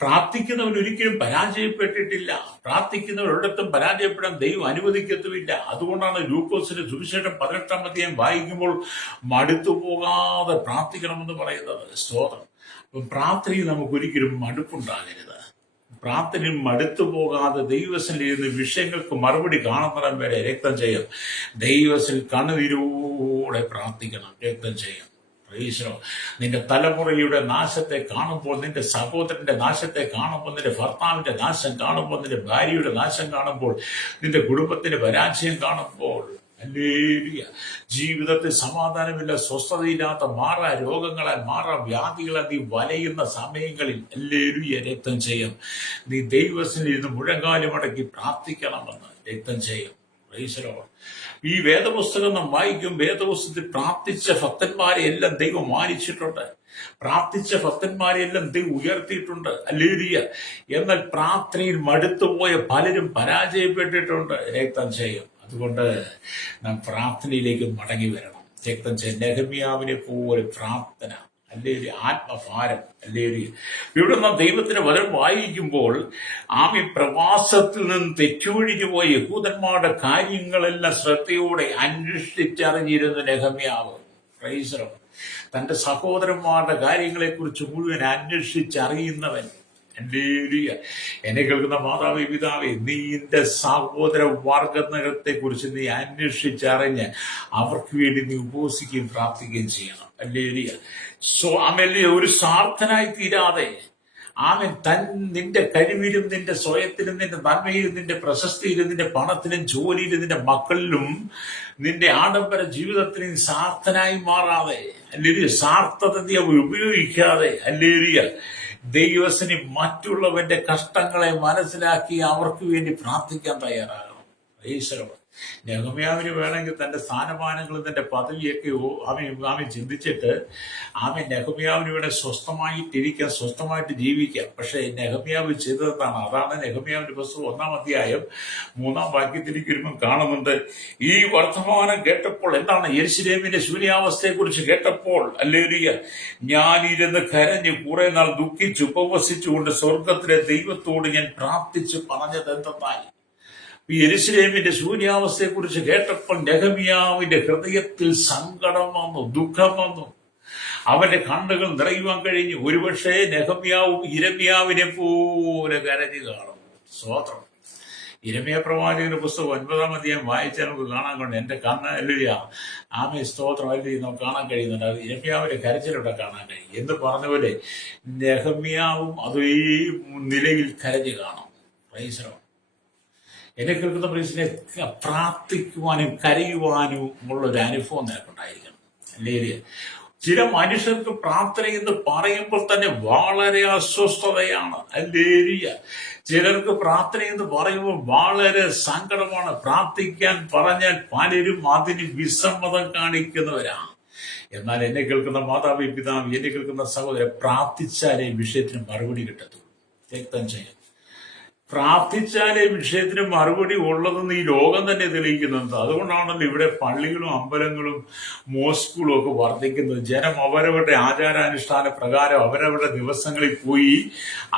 പ്രാർത്ഥിക്കുന്നവൻ ഒരിക്കലും പരാജയപ്പെട്ടിട്ടില്ല. പ്രാർത്ഥിക്കുന്നവർ ഒരിടത്തും പരാജയപ്പെടാൻ ദൈവം അനുവദിക്കത്തുമില്ല. അതുകൊണ്ടാണ് ലൂക്കോസിന്റെ സുവിശേഷം 18-ാം അധ്യായം വായിക്കുമ്പോൾ മടുത്തു പോകാതെ പ്രാർത്ഥിക്കണമെന്ന് പറയുന്നത്. സ്തോത്രം. പ്രാർത്ഥനയിൽ നമുക്കൊരിക്കലും മടുപ്പുണ്ടാകരുത്. പ്രാർത്ഥനയിൽ മടുത്തു പോകാതെ ദൈവത്തിൽ വിഷയങ്ങൾക്ക് മറുപടി കാണുന്നിടം വരെ രക്തം ചെയ്യും. ദൈവത്തിൽ കണ്ണുനീരോടെ പ്രാർത്ഥിക്കണം. രക്തം ചെയ്യും. നിന്റെ തലമുറയുടെ നാശത്തെ കാണുമ്പോൾ, നിന്റെ സഹോദരന്റെ നാശത്തെ കാണുമ്പോൾ, നിന്റെ ഭർത്താവിന്റെ നാശം കാണുമ്പോൾ, നിന്റെ ഭാര്യയുടെ നാശം കാണുമ്പോൾ, നിന്റെ കുടുംബത്തിന്റെ പരാജയം കാണുമ്പോൾ, ഹല്ലേലൂയ, ജീവിതത്തിൽ സമാധാനമില്ല, സ്വസ്ഥതയില്ലാത്ത മാറാ രോഗങ്ങളാൽ, മാറാ വ്യാധികളാൽ നീ വലയുന്ന സമയങ്ങളിൽ ഹല്ലേലൂയ രക്തം ചെയ്യും. നീ ദൈവത്തിൽ ഇരുന്ന് മുഴങ്കാലം മടക്കി പ്രാർത്ഥിക്കണമെന്ന് രക്തം ചെയ്യും. ഈ വേദപുസ്തകം നാം വായിക്കും. വേദപുസ്തകത്തിൽ പ്രാർത്ഥിച്ച ഭക്തന്മാരെ എല്ലാം ദൈവം മാനിച്ചിട്ടുണ്ട്. പ്രാർത്ഥിച്ച ഭക്തന്മാരെ എല്ലാം ദൈവം ഉയർത്തിയിട്ടുണ്ട്. ഹല്ലേലൂയ. എന്നാൽ പ്രാർത്ഥനയിൽ മടുത്തുപോയ പലരും പരാജയപ്പെട്ടിട്ടുണ്ട്. രക്തം ചെയ്യും. അതുകൊണ്ട് നാം പ്രാർത്ഥനയിലേക്ക് മടങ്ങി വരണം. രക്തം ചെയ്യും. നെഹമ്യാവിനെ പോലെ പ്രാർത്ഥന, അല്ലെങ്കിൽ ആത്മഭാരം. അല്ലെങ്കിൽ ഇവിടെ നാം ദൈവത്തിന്റെ വചനം വായിക്കുമ്പോൾ ആമി പ്രവാസത്തിൽ നിന്ന് തെറ്റുവഴിഞ്ഞു പോയ യഹൂദന്മാരുടെ കാര്യങ്ങളെല്ലാം ശ്രദ്ധയോടെ അന്വേഷിച്ചറിഞ്ഞിരുന്ന നെഹമ്യാവ്. പ്രൈസ്. തന്റെ സഹോദരന്മാരുടെ കാര്യങ്ങളെക്കുറിച്ച് മുഴുവൻ അന്വേഷിച്ചറിയുന്നവൻ. ഹല്ലേലൂയ. എന്നെ കേൾക്കുന്ന മാതാവേ, പിതാവേ, നീ നിന്റെ സഹോദര വർഗത്തെ കുറിച്ച് നീ അന്വേഷിച്ചറിഞ്ഞ് അവർക്ക് വേണ്ടി നീ ഉപവസിക്കുകയും പ്രാർത്ഥിക്കുകയും ചെയ്യണം. ഹല്ലേലൂയ. ഒരു സ്വാർത്ഥനായി തീരാതെ നിന്റെ കഴിവിലും, നിന്റെ സ്വയത്തിലും, നിന്റെ നന്മയിലും, നിന്റെ പ്രശസ്തിയിലും, നിന്റെ പണത്തിലും, ജോലിയിലും, നിന്റെ മക്കളിലും, നിന്റെ ആഡംബര ജീവിതത്തിലും സ്വാർത്ഥനായി മാറാതെ, അല്ലെങ്കിൽ സ്വാർത്ഥത നീ ഉപയോഗിക്കാതെ, അല്ലെങ്കിൽ ദൈവത്തിന് മറ്റുള്ളവന്റെ കഷ്ടങ്ങളെ മനസ്സിലാക്കി അവർക്ക് വേണ്ടി പ്രാർത്ഥിക്കാൻ തയ്യാറാകണം. ഈശ്വരം. നെഹമ്യാവിന് വേണമെങ്കിൽ തന്റെ സ്ഥാനമാനങ്ങളും തന്റെ പദവിയൊക്കെ ആമി ചിന്തിച്ചിട്ട് നെഹമ്യാവിന് വേണേ സ്വസ്ഥമായിട്ടിരിക്കാം, സ്വസ്ഥമായിട്ട് ജീവിക്കാം. പക്ഷെ നെഹമ്യാവ് ചെയ്തതെന്താണ്? അതാണ് നെഹമ്യാവിന്റെ പുസ്തകം 1-ാം അധ്യായം 3-ാം വാക്യത്തിലേക്ക് വരുമ്പോൾ കാണുന്നുണ്ട്. ഈ വർത്തമാനം കേട്ടപ്പോൾ, എന്താണ്? യെരൂശലേമിന്റെ ശൂന്യാവസ്ഥയെ കുറിച്ച് കേട്ടപ്പോൾ, ഹല്ലേലൂയ, ഞാനിരുന്ന് കരഞ്ഞ് കുറെ നാൾ ദുഃഖിച്ച് ഉപവസിച്ചുകൊണ്ട് സ്വർഗത്തിലെ ദൈവത്തോട് ഞാൻ പ്രാർത്ഥിച്ച് പറഞ്ഞത് എന്തെന്നാൽ, യെരൂശലേമിന്റെ ശൂന്യാവസ്ഥയെ കുറിച്ച് കേട്ടപ്പോൾ നെഹമ്യാവിന്റെ ഹൃദയത്തിൽ സങ്കടം വന്നു, ദുഃഖം വന്നു. അവന്റെ കണ്ണുകൾ നിറയുവാൻ കഴിഞ്ഞു. ഒരുപക്ഷെ നെഹമ്യാവും ഇരമ്യാവിനെ പോലെ കരഞ്ഞു കാണും. സ്തോത്രം. ഇരമ്യാ പ്രവാചകന്റെ പുസ്തകം 9-ാം അധ്യായം വായിച്ചാൽ നമുക്ക് കാണാൻ കൊണ്ട് എന്റെ കണ്ണ് അല്ലുയ സ്തോത്രം അല്ലേ നമുക്ക് കാണാൻ കഴിയുന്നുണ്ട്. അത് ഇരമ്യാവിന്റെ കരച്ചിലൂടെ കാണാൻ കഴിയും. എന്ന് പറഞ്ഞ പോലെ നെഹമ്യാവും അതേ നിലയിൽ കരഞ്ഞു കാണും. പ്രൈസ്. എന്നെ കേൾക്കുന്ന പ്രീസിനെ പ്രാർത്ഥിക്കുവാനും കരയുവാനും ഉള്ളൊരു അനുഭവം നിനക്കുണ്ടായിരിക്കണം. അല്ലെങ്കിൽ ചില മനുഷ്യർക്ക് പ്രാർത്ഥന എന്ന് പറയുമ്പോൾ തന്നെ വളരെ അസ്വസ്ഥതയാണ്. അല്ലെങ്കിൽ ചിലർക്ക് പ്രാർത്ഥന എന്ന് പറയുമ്പോൾ വളരെ സങ്കടമാണ്. പ്രാർത്ഥിക്കാൻ പറഞ്ഞാൽ പലരും അതിന് വിസമ്മതം കാണിക്കുന്നവരാണ്. എന്നാൽ എന്നെ കേൾക്കുന്ന മാതാവി, പിതാവ്, എന്നെ കേൾക്കുന്ന സഹോദരൻ, പ്രാർത്ഥിച്ചാലേ വിഷയത്തിന് മറുപടി കിട്ടത്തുള്ളൂ. രക്തം ചെയ്യാം. പ്രാർത്ഥിച്ചാലേ വിഷയത്തിന് മറുപടി ഉള്ളതെന്ന് ഈ ലോകം തന്നെ തെളിയിക്കുന്നുണ്ട്. അതുകൊണ്ടാണല്ലോ ഇവിടെ പള്ളികളും അമ്പലങ്ങളും മോസ്കുകളും ഒക്കെ വർദ്ധിക്കുന്നത്. ജനം അവരവരുടെ ആചാരാനുഷ്ഠാന പ്രകാരം അവരവരുടെ ദിവസങ്ങളിൽ പോയി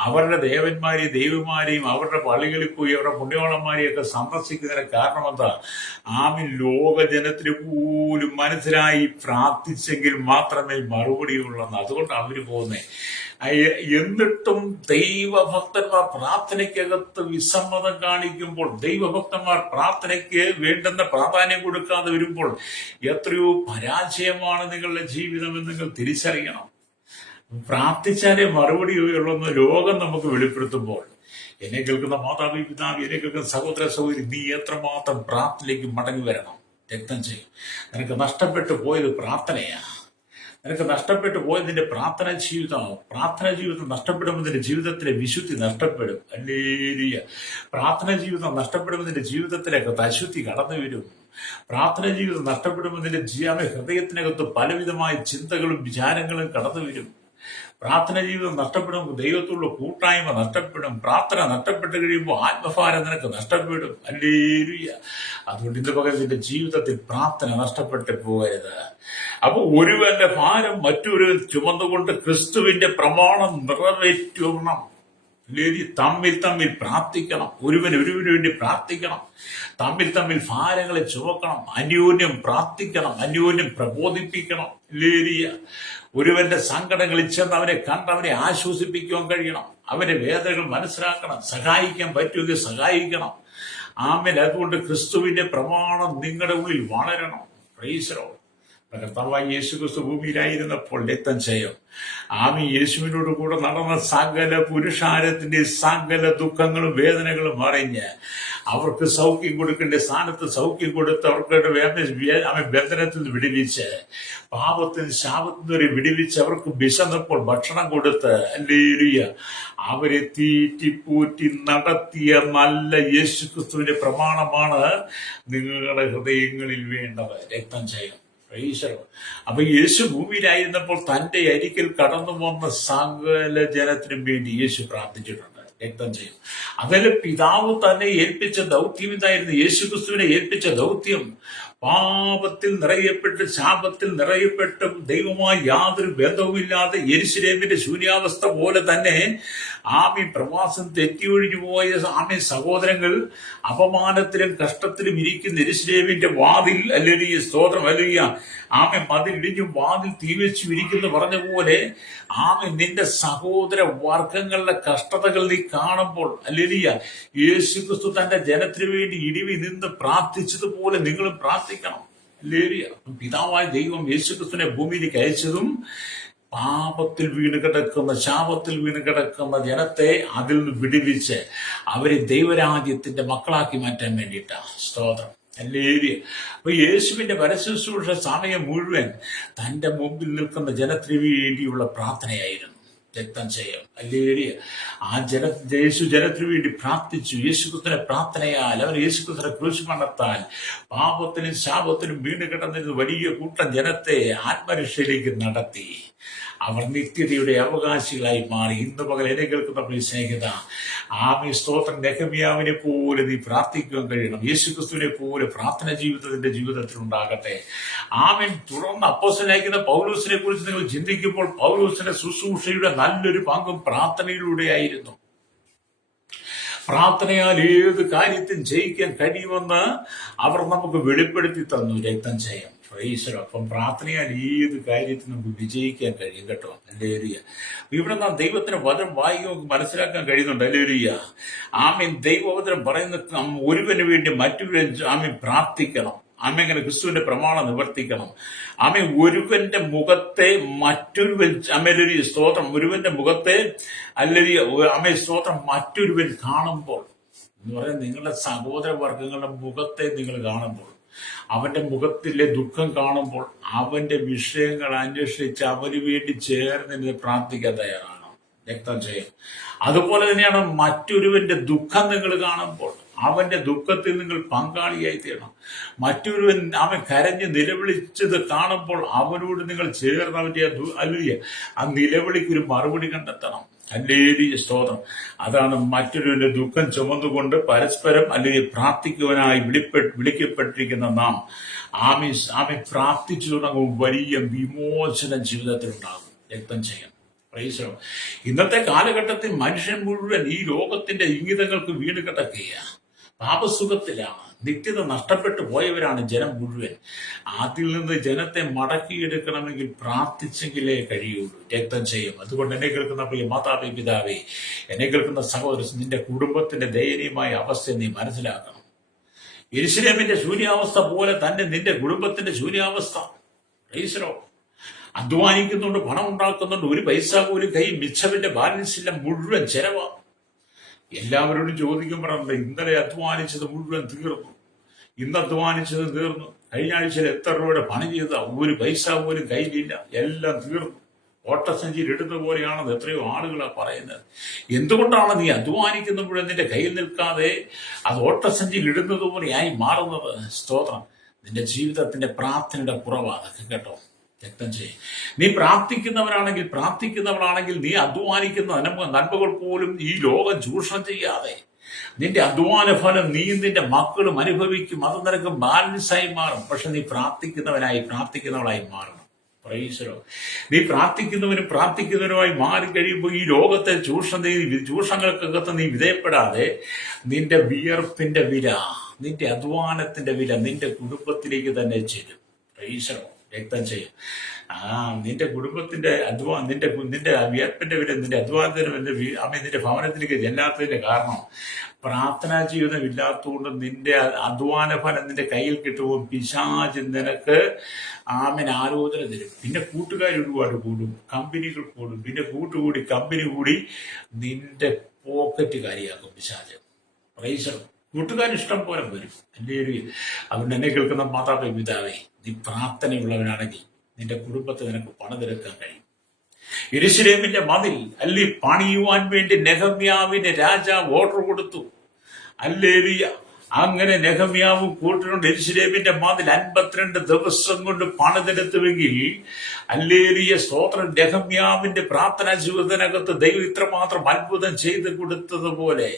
അവരുടെ ദേവന്മാരെയും ദൈവമാരെയും അവരുടെ പള്ളികളിൽ പോയി അവരുടെ പുണ്യവാളന്മാരെയൊക്കെ സന്ദർശിക്കുന്നതിന് കാരണം എന്താ? ലോക ജനത്തിന് പോലും മനസ്സിലായി പ്രാർത്ഥിച്ചെങ്കിൽ മാത്രമേ മറുപടി ഉള്ളെന്ന്. അതുകൊണ്ടാണ് അവര് പോകുന്നത്. എന്നിട്ടും ദൈവഭക്തന്മാർ പ്രാർത്ഥനയ്ക്കകത്ത് വിസമ്മതം കാണിക്കുമ്പോൾ, ദൈവഭക്തന്മാർ പ്രാർത്ഥനയ്ക്ക് വേണ്ടുന്ന പ്രാധാന്യം കൊടുക്കാതെ വരുമ്പോൾ എത്രയോ പരാജയമാണ് നിങ്ങളുടെ ജീവിതമെന്ന് നിങ്ങൾ തിരിച്ചറിയണം. പ്രാർത്ഥിച്ചാലേ മറുപടി ഉള്ളെന്ന് ലോകം നമുക്ക് വെളിപ്പെടുത്തുമ്പോൾ, എന്നെ കേൾക്കുന്ന മാതാവി പിതാവി, എന്നെ കേൾക്കുന്ന സഹോദര സഹോദരി, നീ എത്രമാത്രം പ്രാർത്ഥനയിലേക്ക് മടങ്ങി വരണം. രക്തം ചെയ്യും. നിനക്ക് നഷ്ടപ്പെട്ടു പോയത് പ്രാർത്ഥനയാണ്. നിനക്ക് നഷ്ടപ്പെട്ടു പോയതിന്റെ പ്രാർത്ഥന ജീവിതം നഷ്ടപ്പെടുമ്പോൾ നിന്റെ ജീവിതത്തിലെ വിശുദ്ധി നഷ്ടപ്പെടും. ഹല്ലേലൂയ. പ്രാർത്ഥന ജീവിതം നഷ്ടപ്പെടുമ്പോൾ നിന്റെ ജീവിതത്തിലേക്ക് അശുദ്ധി കടന്നു വരും. പ്രാർത്ഥന ജീവിതം നഷ്ടപ്പെടുമ്പോൾ നിന്റെ ഹൃദയത്തിനകത്ത് പലവിധമായ ചിന്തകളും വിചാരങ്ങളും കടന്നു വരും. പ്രാർത്ഥന ജീവിതം നഷ്ടപ്പെടുമ്പോൾ ദൈവത്തോടുള്ള കൂട്ടായ്മ നഷ്ടപ്പെടും. പ്രാർത്ഥന നഷ്ടപ്പെട്ട് കഴിയുമ്പോൾ ആത്മഭാരം നിനക്ക് നഷ്ടപ്പെടും. ഹല്ലേലൂയ. അതുകൊണ്ട് ഇന്ന് പകരം നിന്റെ ജീവിതത്തിൽ പ്രാർത്ഥന നഷ്ടപ്പെട്ടു പോകരുത്. അപ്പൊ ഒരുവന്റെ ഭാരം മറ്റൊരുവൻ ചുമന്നുകൊണ്ട് ക്രിസ്തുവിന്റെ പ്രമാണം നിറവേറ്റണം. തമ്മിൽ പ്രാർത്ഥിക്കണം. ഒരുവന് വേണ്ടി പ്രാർത്ഥിക്കണം. തമ്മിൽ ഭാരങ്ങളെ ചുമക്കണം. അന്യോന്യം പ്രാർത്ഥിക്കണം. അന്യോന്യം പ്രബോധിപ്പിക്കണം. ഒരുവന്റെ സങ്കടങ്ങളിൽ ചെന്ന് അവനെ കണ്ട് അവനെ ആശ്വസിപ്പിക്കുവാൻ കഴിയണം. അവന്റെ വേദനകൾ മനസ്സിലാക്കണം. സഹായിക്കാൻ പറ്റുമെങ്കിൽ സഹായിക്കണം. ആമേൻ. അതുകൊണ്ട് ക്രിസ്തുവിന്റെ പ്രമാണം നിങ്ങളുടെ ഉള്ളിൽ വളരണം. Price the Lord. കർത്താവായ യേശു ക്രിസ്തു ഭൂമിയിലായിരുന്നപ്പോൾ രക്തം ചെയ്യും. യേശുവിനോട് കൂടെ നടന്ന സകല പുരുഷാരത്തിന്റെ സകല ദുഃഖങ്ങളും വേദനകളും അറിഞ്ഞ് അവർക്ക് സൗഖ്യം കൊടുക്കേണ്ട സ്ഥാനത്ത് സൗഖ്യം കൊടുത്ത് അവർക്ക് ബന്ധനത്തിൽ നിന്ന് വിടുവിച്ച്, പാപത്തിന് ശാപത്തിന് വിടുവിച്ച്, അവർക്ക് വിശന്നപ്പോൾ ഭക്ഷണം കൊടുത്ത്, ഹല്ലേലൂയ, അവരെ തീറ്റിപ്പൂറ്റി നടത്തിയ നല്ല യേശു ക്രിസ്തുവിന്റെ പ്രമാണമാണ് നിങ്ങളുടെ ഹൃദയങ്ങളിൽ വേണ്ടത്. രക്തം ചെയ്യും. അപ്പൊ യേശു ഭൂമിയിലായിരുന്നപ്പോൾ തന്റെ അരികിൽ കടന്നു വന്ന സകല ജനത്തിനും വേണ്ടി യേശു പ്രാർത്ഥിച്ചിട്ടുണ്ട്. രക്തം ചെയ്യും. അതിൽ പിതാവ് തന്നെ ഏൽപ്പിച്ച ദൗത്യം ഇതായിരുന്നു. യേശു ക്രിസ്തുവിനെ ഏൽപ്പിച്ച ദൗത്യം പാപത്തിൽ നിറയപ്പെട്ട് ശാപത്തിൽ നിറയപ്പെട്ടും ദൈവമായി യാതൊരു ബന്ധവുമില്ലാതെ യെരുശലേമിന്റെ ശൂന്യാവസ്ഥ പോലെ തന്നെ പ്രവാസം തെറ്റിയൊഴിഞ്ഞു പോയ സഹോദരങ്ങൾ അപമാനത്തിലും കഷ്ടത്തിലും ഇരിക്കുന്ന യെരുശലേമിന്റെ വാതിൽ, അല്ലെങ്കിൽ സ്തോത്രം, അല്ലെങ്കിൽ മതിലിടിഞ്ഞും വാതിൽ തീവച്ചു ഇരിക്കുന്നു പറഞ്ഞ പോലെ നിന്റെ സഹോദര വർഗങ്ങളുടെ കഷ്ടതകൾ നീ കാണുമ്പോൾ, അല്ലെങ്കിൽ യേശു ക്രിസ്തു തന്റെ ജനത്തിനു വേണ്ടി ഇടിവി നിന്ന് പ്രാർത്ഥിച്ചതുപോലെ നിങ്ങളും പ്രാർത്ഥിക്കണം. പിതാവായ ദൈവം യേശു ക്രിസ്തുവിനെ ഭൂമിയിലേക്ക് അയച്ചതും പാപത്തിൽ വീണ് കിടക്കുന്ന ശാപത്തിൽ വീണ് കിടക്കുന്ന ജനത്തെ അതിൽ നിന്ന് വിടുവിച്ച് അവരെ ദൈവരാജ്യത്തിന്റെ മക്കളാക്കി മാറ്റാൻ വേണ്ടിയിട്ടാണ്. സ്തോത്രം. അപ്പൊ യേശുവിന്റെ പരശുശ്രൂഷ സമയം മുഴുവൻ തന്റെ മുമ്പിൽ നിൽക്കുന്ന ജനത്തിന് വേണ്ടിയുള്ള പ്രാർത്ഥനയായിരുന്നു. രക്തം ചെയ്യാം. യേശു ജനത്തിനു വേണ്ടി പ്രാർത്ഥിച്ചു. യേശുക്രിസ്തുവിന്റെ പ്രാർത്ഥനയാൽ, അവർ യേശുക്രിസ്തുവിനെ ക്രൂശ് മരണത്താൽ പാപത്തിനും ശാപത്തിനും വീണ് കിടന്നിരുന്ന വലിയ കൂട്ടം ജനത്തെ ആത്മരക്ഷയിലേക്ക് നടത്തി. അവർ നിത്യതയുടെ അവകാശികളായി മാറി. ഇന്ന് പകൽ എന്നെ കേൾക്കുന്ന സ്നേഹിത, സ്തോത്രം, നെഹമ്യാവിനെ പോലെ നീ പ്രാർത്ഥിക്കുവാൻ കഴിയണം. യേശുക്രിസ്തുവിനെ പോലെ പ്രാർത്ഥന ജീവിതത്തിന്റെ ജീവിതത്തിൽ ഉണ്ടാകട്ടെ. തുടർന്ന് അപ്പോസ്തലനായിരിക്കുന്ന പൗലോസിനെ കുറിച്ച് നിങ്ങൾ ചിന്തിക്കുമ്പോൾ, പൗലോസിന്റെ ശുശ്രൂഷയുടെ നല്ലൊരു പങ്കും പ്രാർത്ഥനയിലൂടെയായിരുന്നു. പ്രാർത്ഥനയാൽ ഏത് കാര്യത്തിൽ ജയിക്കാൻ കഴിയുമെന്ന് അവർ നമുക്ക് വെളിപ്പെടുത്തി തന്നു. രക്തം ചെയ്യാം. അപ്പം പ്രാർത്ഥനയാൽ ഏത് കാര്യത്തിൽ നമുക്ക് വിജയിക്കാൻ കഴിയും കേട്ടോ. ഹല്ലേലൂയ. ഇവിടെ നാം ദൈവത്തിന്റെ വചനം വായിക്കുമ്പോൾ മനസ്സിലാക്കാൻ കഴിയുന്നുണ്ട്. ഹല്ലേലൂയ. ദൈവവചനം പറയുന്ന ഒരുവന് വേണ്ടി മറ്റൊരു പ്രാർത്ഥിക്കണം. ഇങ്ങനെ ക്രിസ്തുവിന്റെ പ്രമാണം നിവർത്തിക്കണം. ഒരുവന്റെ മുഖത്തെ മറ്റൊരുവൻ സ്തോത്രം, ഒരുവന്റെ മുഖത്തെ അല്ലെങ്കിൽ സ്തോത്രം മറ്റൊരുവൻ കാണുമ്പോൾ എന്ന് പറയാൻ, നിങ്ങളുടെ സഹോദര വർഗങ്ങളുടെ മുഖത്തെ നിങ്ങൾ കാണുമ്പോൾ, അവന്റെ മുഖത്തിലെ ദുഃഖം കാണുമ്പോൾ, അവന്റെ വിഷയങ്ങൾ അന്വേഷിച്ച് അവന് വേണ്ടി ചേർന്ന് പ്രാർത്ഥിക്കാൻ തയ്യാറാണ്. രക്തം ചെയ്യും. അതുപോലെ തന്നെയാണ് മറ്റൊരുവന്റെ ദുഃഖം നിങ്ങൾ കാണുമ്പോൾ അവന്റെ ദുഃഖത്തിൽ നിങ്ങൾ പങ്കാളിയായി തീരണം. മറ്റൊരുവൻ അവൻ കരഞ്ഞ് നിലവിളിച്ചത് കാണുമ്പോൾ അവനോട് നിങ്ങൾ ചേർന്ന് അവന്റെ ആ നിലവിളിക്കൊരു മറുപടി കണ്ടെത്തണം. ഹല്ലേലൂയ. സ്തോത്രം. അതാണ് മറ്റൊരുവന്റെ ദുഃഖം ചുമന്നുകൊണ്ട് പരസ്പരം അല്ലെങ്കിൽ പ്രാർത്ഥിക്കുവാനായി വിളിക്കപ്പെട്ടിരിക്കുന്ന നാം പ്രാർത്ഥിച്ചു തുടങ്ങും. വലിയ വിമോചനം ജീവിതത്തിൽ ഉണ്ടാകും. രക്തം ചെയ്യാം. ഇന്നത്തെ കാലഘട്ടത്തിൽ മനുഷ്യൻ മുഴുവൻ ഈ ലോകത്തിന്റെ ഇംഗിതങ്ങൾക്ക് വീണ് കിടക്കുകയാണ്. പാപസുഖത്തിലാണ്, നിത്യത നഷ്ടപ്പെട്ടു പോയവരാണ് ജനം മുഴുവൻ. അതിൽ നിന്ന് ജനത്തെ മടക്കിയെടുക്കണമെങ്കിൽ പ്രാർത്ഥിച്ചെങ്കിലേ കഴിയുള്ളൂ. രക്തം ചെയ്യും. അതുകൊണ്ട് എന്നെ കേൾക്കുന്ന പ്രിയ മാതാവേ, പിതാവേ, എന്നെ കേൾക്കുന്ന സഹോദരൻ, നിന്റെ കുടുംബത്തിന്റെ ദയനീയമായ അവസ്ഥ നീ മനസ്സിലാക്കണം. യെരൂശലേമിന്റെ ശൂന്യാവസ്ഥ പോലെ തന്നെ നിന്റെ കുടുംബത്തിന്റെ ശൂന്യാവസ്ഥ. ഈശ്വരോ, അധ്വാനിക്കുന്നുണ്ട്, പണം ഉണ്ടാക്കുന്നുണ്ട്, ഒരു പൈസ പോലും കൈ മിച്ചമിന്റെ ബാലൻസ് ഇല്ല, മുഴുവൻ ചെലവാ. എല്ലാവരോടും ചോദിക്കുമ്പോഴല്ല, ഇന്നലെ അധ്വാനിച്ചത് മുഴുവൻ തീർന്നു, ഇന്ന് അധ്വാനിച്ചത് തീർന്നു, കഴിഞ്ഞ ആഴ്ചയിൽ എത്ര രൂപയുടെ പണി ചെയ്ത ഒരു പൈസ പോലും കയ്യിലില്ല, എല്ലാം തീർന്നു. ഓട്ടസഞ്ചിയിൽ ഇടുന്ന പോലെയാണെന്ന് എത്രയോ ആളുകളാ പറയുന്നത്. എന്തുകൊണ്ടാണ് നീ അധ്വാനിക്കുമ്പോഴും നിന്റെ കയ്യിൽ നിൽക്കാതെ അത് ഓട്ടസഞ്ചിയിൽ ഇടുന്നത് പോലെയായി മാറുന്നത്? സ്തോത്രം. നിന്റെ ജീവിതത്തിന്റെ പ്രാർത്ഥനയുടെ കുറവാണ് കേട്ടോ. രക്തം ചെയ്യും. നീ പ്രാർത്ഥിക്കുന്നവളാണെങ്കിൽ നീ അധ്വാനിക്കുന്ന നന്മകൾ പോലും ഈ ലോകം ചൂഷണം ചെയ്യാതെ നിന്റെ അധ്വാന ഫലം നീയും നിന്റെ മക്കളും അനുഭവിക്കും. അത് നിനക്ക് ബാലൻസായി മാറും. പക്ഷെ നീ പ്രാർത്ഥിക്കുന്നവളായി മാറണം. പ്രൈസലോ. നീ പ്രാർത്ഥിക്കുന്നവനുമായി മാറിക്കഴിയുമ്പോൾ ഈ ലോകത്തെ ചൂഷണങ്ങൾക്കകത്ത് നീ വിധേയപ്പെടാതെ നിന്റെ വിയർപ്പിന്റെ വില, നിന്റെ അധ്വാനത്തിന്റെ വില നിന്റെ കുടുംബത്തിലേക്ക് തന്നെ ചെല്ലും. പ്രൈസലോ. രക്തം ചെയ്യും. നിന്റെ കുടുംബത്തിന്റെ നിന്റെ വിയർപ്പിന്റെ വില, നിന്റെ അധ്വാനത്തിന്റെ നിന്റെ ഭവനത്തിലേക്ക് ചെല്ലാത്തതിന്റെ കാരണം പ്രാർത്ഥനാ ജീവിതം ഇല്ലാത്തതുകൊണ്ട് നിന്റെ അധ്വാന ഫലം നിന്റെ കയ്യിൽ കിട്ടുമ്പോൾ പിശാച് നിനക്ക് ആലോചന തരും. പിന്നെ കൂട്ടുകാർ ഒരുപാട് കൂടും, കമ്പനികൾ കൂടും, പിന്നെ കമ്പനി കൂടി നിന്റെ പോക്കറ്റ് കാര്യമാക്കും പിശാച്. പ്രൈസർ. കൂട്ടുകാരിഷ്ടം പോലെ വരും. അതുകൊണ്ട് എന്നെ കേൾക്കുന്ന മാതാവേ, പിതാവേ, നീ പ്രാർത്ഥനയുള്ളവനാണെങ്കിൽ നിന്റെ കുടുംബത്തെ നിനക്ക് പണിതെടുക്കാൻ കഴിയും. യെരൂശലേമിന്റെ മതിൽ പണിയുവാൻ വേണ്ടി നെഹമ്യാവിന് രാജാവ് ഓർഡർ കൊടുത്തു. ഹല്ലേലൂയ. അങ്ങനെ നെഹമ്യാവും കൂട്ടിനുണ്ട് യെരൂശലേമിന്റെ മതിൽ 52 ദിവസം കൊണ്ട് പണിതെടുത്തുവെങ്കിൽ, ഹല്ലേലൂയ, സ്തോത്രം. നെഹമ്യാവിന്റെ പ്രാർത്ഥനാ ജീവിതത്തിനകത്ത് ദൈവം ഇത്രമാത്രം അത്ഭുതം ചെയ്തു കൊടുത്തതുപോലെ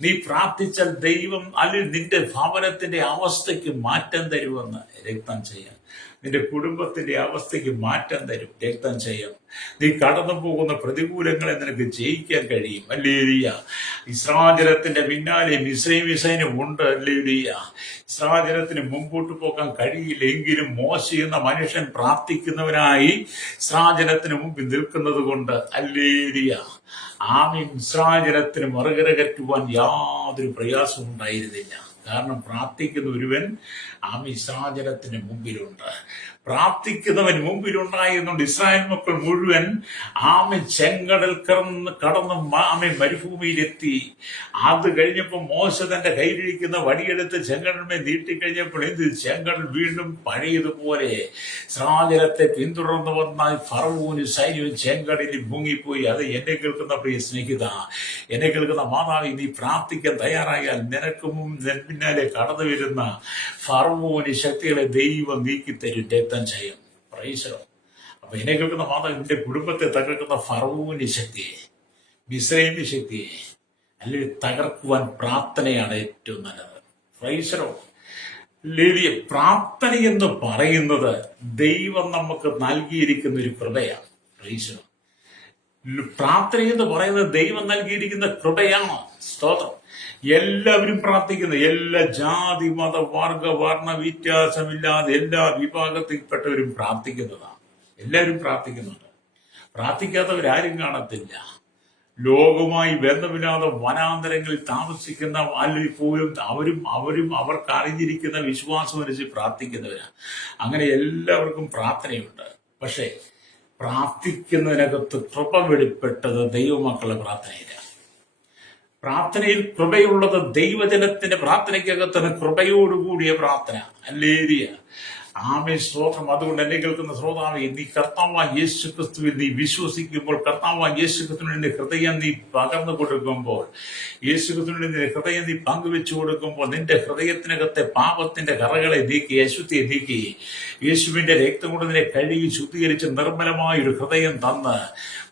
നീ പ്രാർത്ഥിച്ചാൽ ദൈവം നിന്റെ ഭവനത്തിന്റെ അവസ്ഥയ്ക്ക് മാറ്റം തരുമെന്ന്. രക്തം ചെയ്യാം. നിന്റെ കുടുംബത്തിന്റെ അവസ്ഥയ്ക്ക് മാറ്റം തരും. രക്തം ചെയ്യാം. നീ കടന്നു പോകുന്ന പ്രതികൂലങ്ങളെ നിനക്ക് ജയിക്കാൻ കഴിയും. ഹല്ലേലൂയ. ഇസ്രായേലിന്റെ പിന്നാലെ മിസ്രയീം ഉണ്ട്. ഹല്ലേലൂയ. ഇസ്രായേലിന് മുമ്പോട്ട് പോകാൻ കഴിയില്ലെങ്കിലും മോശ എന്ന മനുഷ്യൻ പ്രാർത്ഥിക്കുന്നവനായി ഇസ്രായേലിന് മുമ്പിൽ നിൽക്കുന്നത് കൊണ്ട്, ഹല്ലേലൂയ, ഇസ്രായേലിന് മറുകരകറ്റുവാൻ യാതൊരു പ്രയാസവും ഉണ്ടായിരുന്നില്ല. കാരണം പ്രാർത്ഥിക്കുന്ന ഒരുവൻ ഇസ്രായേലിന് മുമ്പിലുണ്ട്. പ്രാർത്ഥിക്കുന്നവൻ മുമ്പിലുണ്ടായിരുന്നുകൊണ്ട് ഇസ്രായേൽ മക്കൾ മുഴുവൻ ചെങ്കടൽ കടന്ന് മരുഭൂമിയിലെത്തി. അത് കഴിഞ്ഞപ്പോൾ മോശ തന്റെ കയ്യിലിരിക്കുന്ന വടിയെടുത്ത് ചെങ്കടലിനെ നീട്ടിക്കഴിഞ്ഞപ്പോൾ ചെങ്കടൽ വീണ്ടും പഴയതുപോലെ ഇസ്രായേലത്തെ പിന്തുടർന്നു വന്ന ഫറവോനും സൈന്യവും ചെങ്കടലിൽ മുങ്ങിപ്പോയി. അത് എന്നെ കേൾക്കുന്ന പ്രിയ സ്നേഹിത, എന്നെ കേൾക്കുന്ന മാതാവി, നീ പ്രാർത്ഥിക്കാൻ തയ്യാറായാൽ നിനക്ക് പിന്നാലെ കടന്നു വരുന്ന ഫറവോന് ശക്തികളെ ദൈവം നീക്കിത്തരും. രക്തം ചെയ്യും. പ്രൈസലോ. അപ്പൊ എന്നെ കേൾക്കുന്ന മാതാവ്, നിന്റെ കുടുംബത്തെ തകർക്കുന്ന ഫറവോന്റെ ശക്തിയെ, മിസ്രൈമി ശക്തിയെ അല്ലെങ്കിൽ തകർക്കുവാൻ പ്രാർത്ഥനയാണ് ഏറ്റവും നല്ലത്. പ്രൈസലോ. പ്രാർത്ഥന എന്ന് പറയുന്നത് ദൈവം നമുക്ക് നൽകിയിരിക്കുന്ന ഒരു കൃപയാണ്. പ്രൈസലോ. പ്രാർത്ഥന എന്ന് പറയുന്നത് ദൈവം നൽകിയിരിക്കുന്ന കൃപയാണ്. സ്തോത്രം. എല്ലാവരും പ്രാർത്ഥിക്കുന്ന, എല്ലാ ജാതി മത വർണ്ണ വ്യത്യാസമില്ലാതെ എല്ലാ വിഭാഗത്തിൽപ്പെട്ടവരും പ്രാർത്ഥിക്കുന്നതാണ്. എല്ലാവരും പ്രാർത്ഥിക്കുന്നുണ്ട്. പ്രാർത്ഥിക്കാത്തവരാരും കാണത്തില്ല. ലോകവുമായി ബന്ധമില്ലാതെ വനാന്തരങ്ങളിൽ താമസിക്കുന്ന അല്ലെങ്കിൽ പോലും അവരും അവർക്ക് അറിഞ്ഞിരിക്കുന്ന വിശ്വാസം അനുസരിച്ച് പ്രാർത്ഥിക്കുന്നവരാണ്. അങ്ങനെ എല്ലാവർക്കും പ്രാർത്ഥനയുണ്ട്. പക്ഷെ പ്രാർത്ഥിക്കുന്നതിനകത്ത് കൃപ വെളിപ്പെട്ടത് ദൈവമക്കളുടെ പ്രാർത്ഥനയിലാണ്. പ്രാർത്ഥനയിൽ കൃപയുള്ളത് ദൈവജനത്തിന്റെ പ്രാർത്ഥനയ്ക്കകത്താണ് കൃപയോടുകൂടിയ പ്രാർത്ഥന. ഹല്ലേലൂയ. സ്തോത്രം. അതുകൊണ്ട് എന്നെ കേൾക്കുന്ന ശ്രോതാവേ, നീ കർത്താവായ യേശു ക്രിസ്തുവിൽ നീ വിശ്വസിക്കുമ്പോൾ, കർത്താവായ യേശു ക്രിസ്തുവിന് നിന്റെ ഹൃദയം നീ പകർന്നു കൊടുക്കുമ്പോൾ, യേശു ക്രിസ്തുവിന് നിന്റെ ഹൃദയം നീ പങ്കുവെച്ചു കൊടുക്കുമ്പോൾ, നിന്റെ ഹൃദയത്തിനകത്തെ പാപത്തിന്റെ കറകളെ നീക്കി, അശുദ്ധിയെ നീക്കി, യേശുവിന്റെ രക്തം കൊണ്ട് നിന്നെ കഴുകി ശുദ്ധീകരിച്ച് നിർമ്മലമായൊരു ഹൃദയം തന്ന്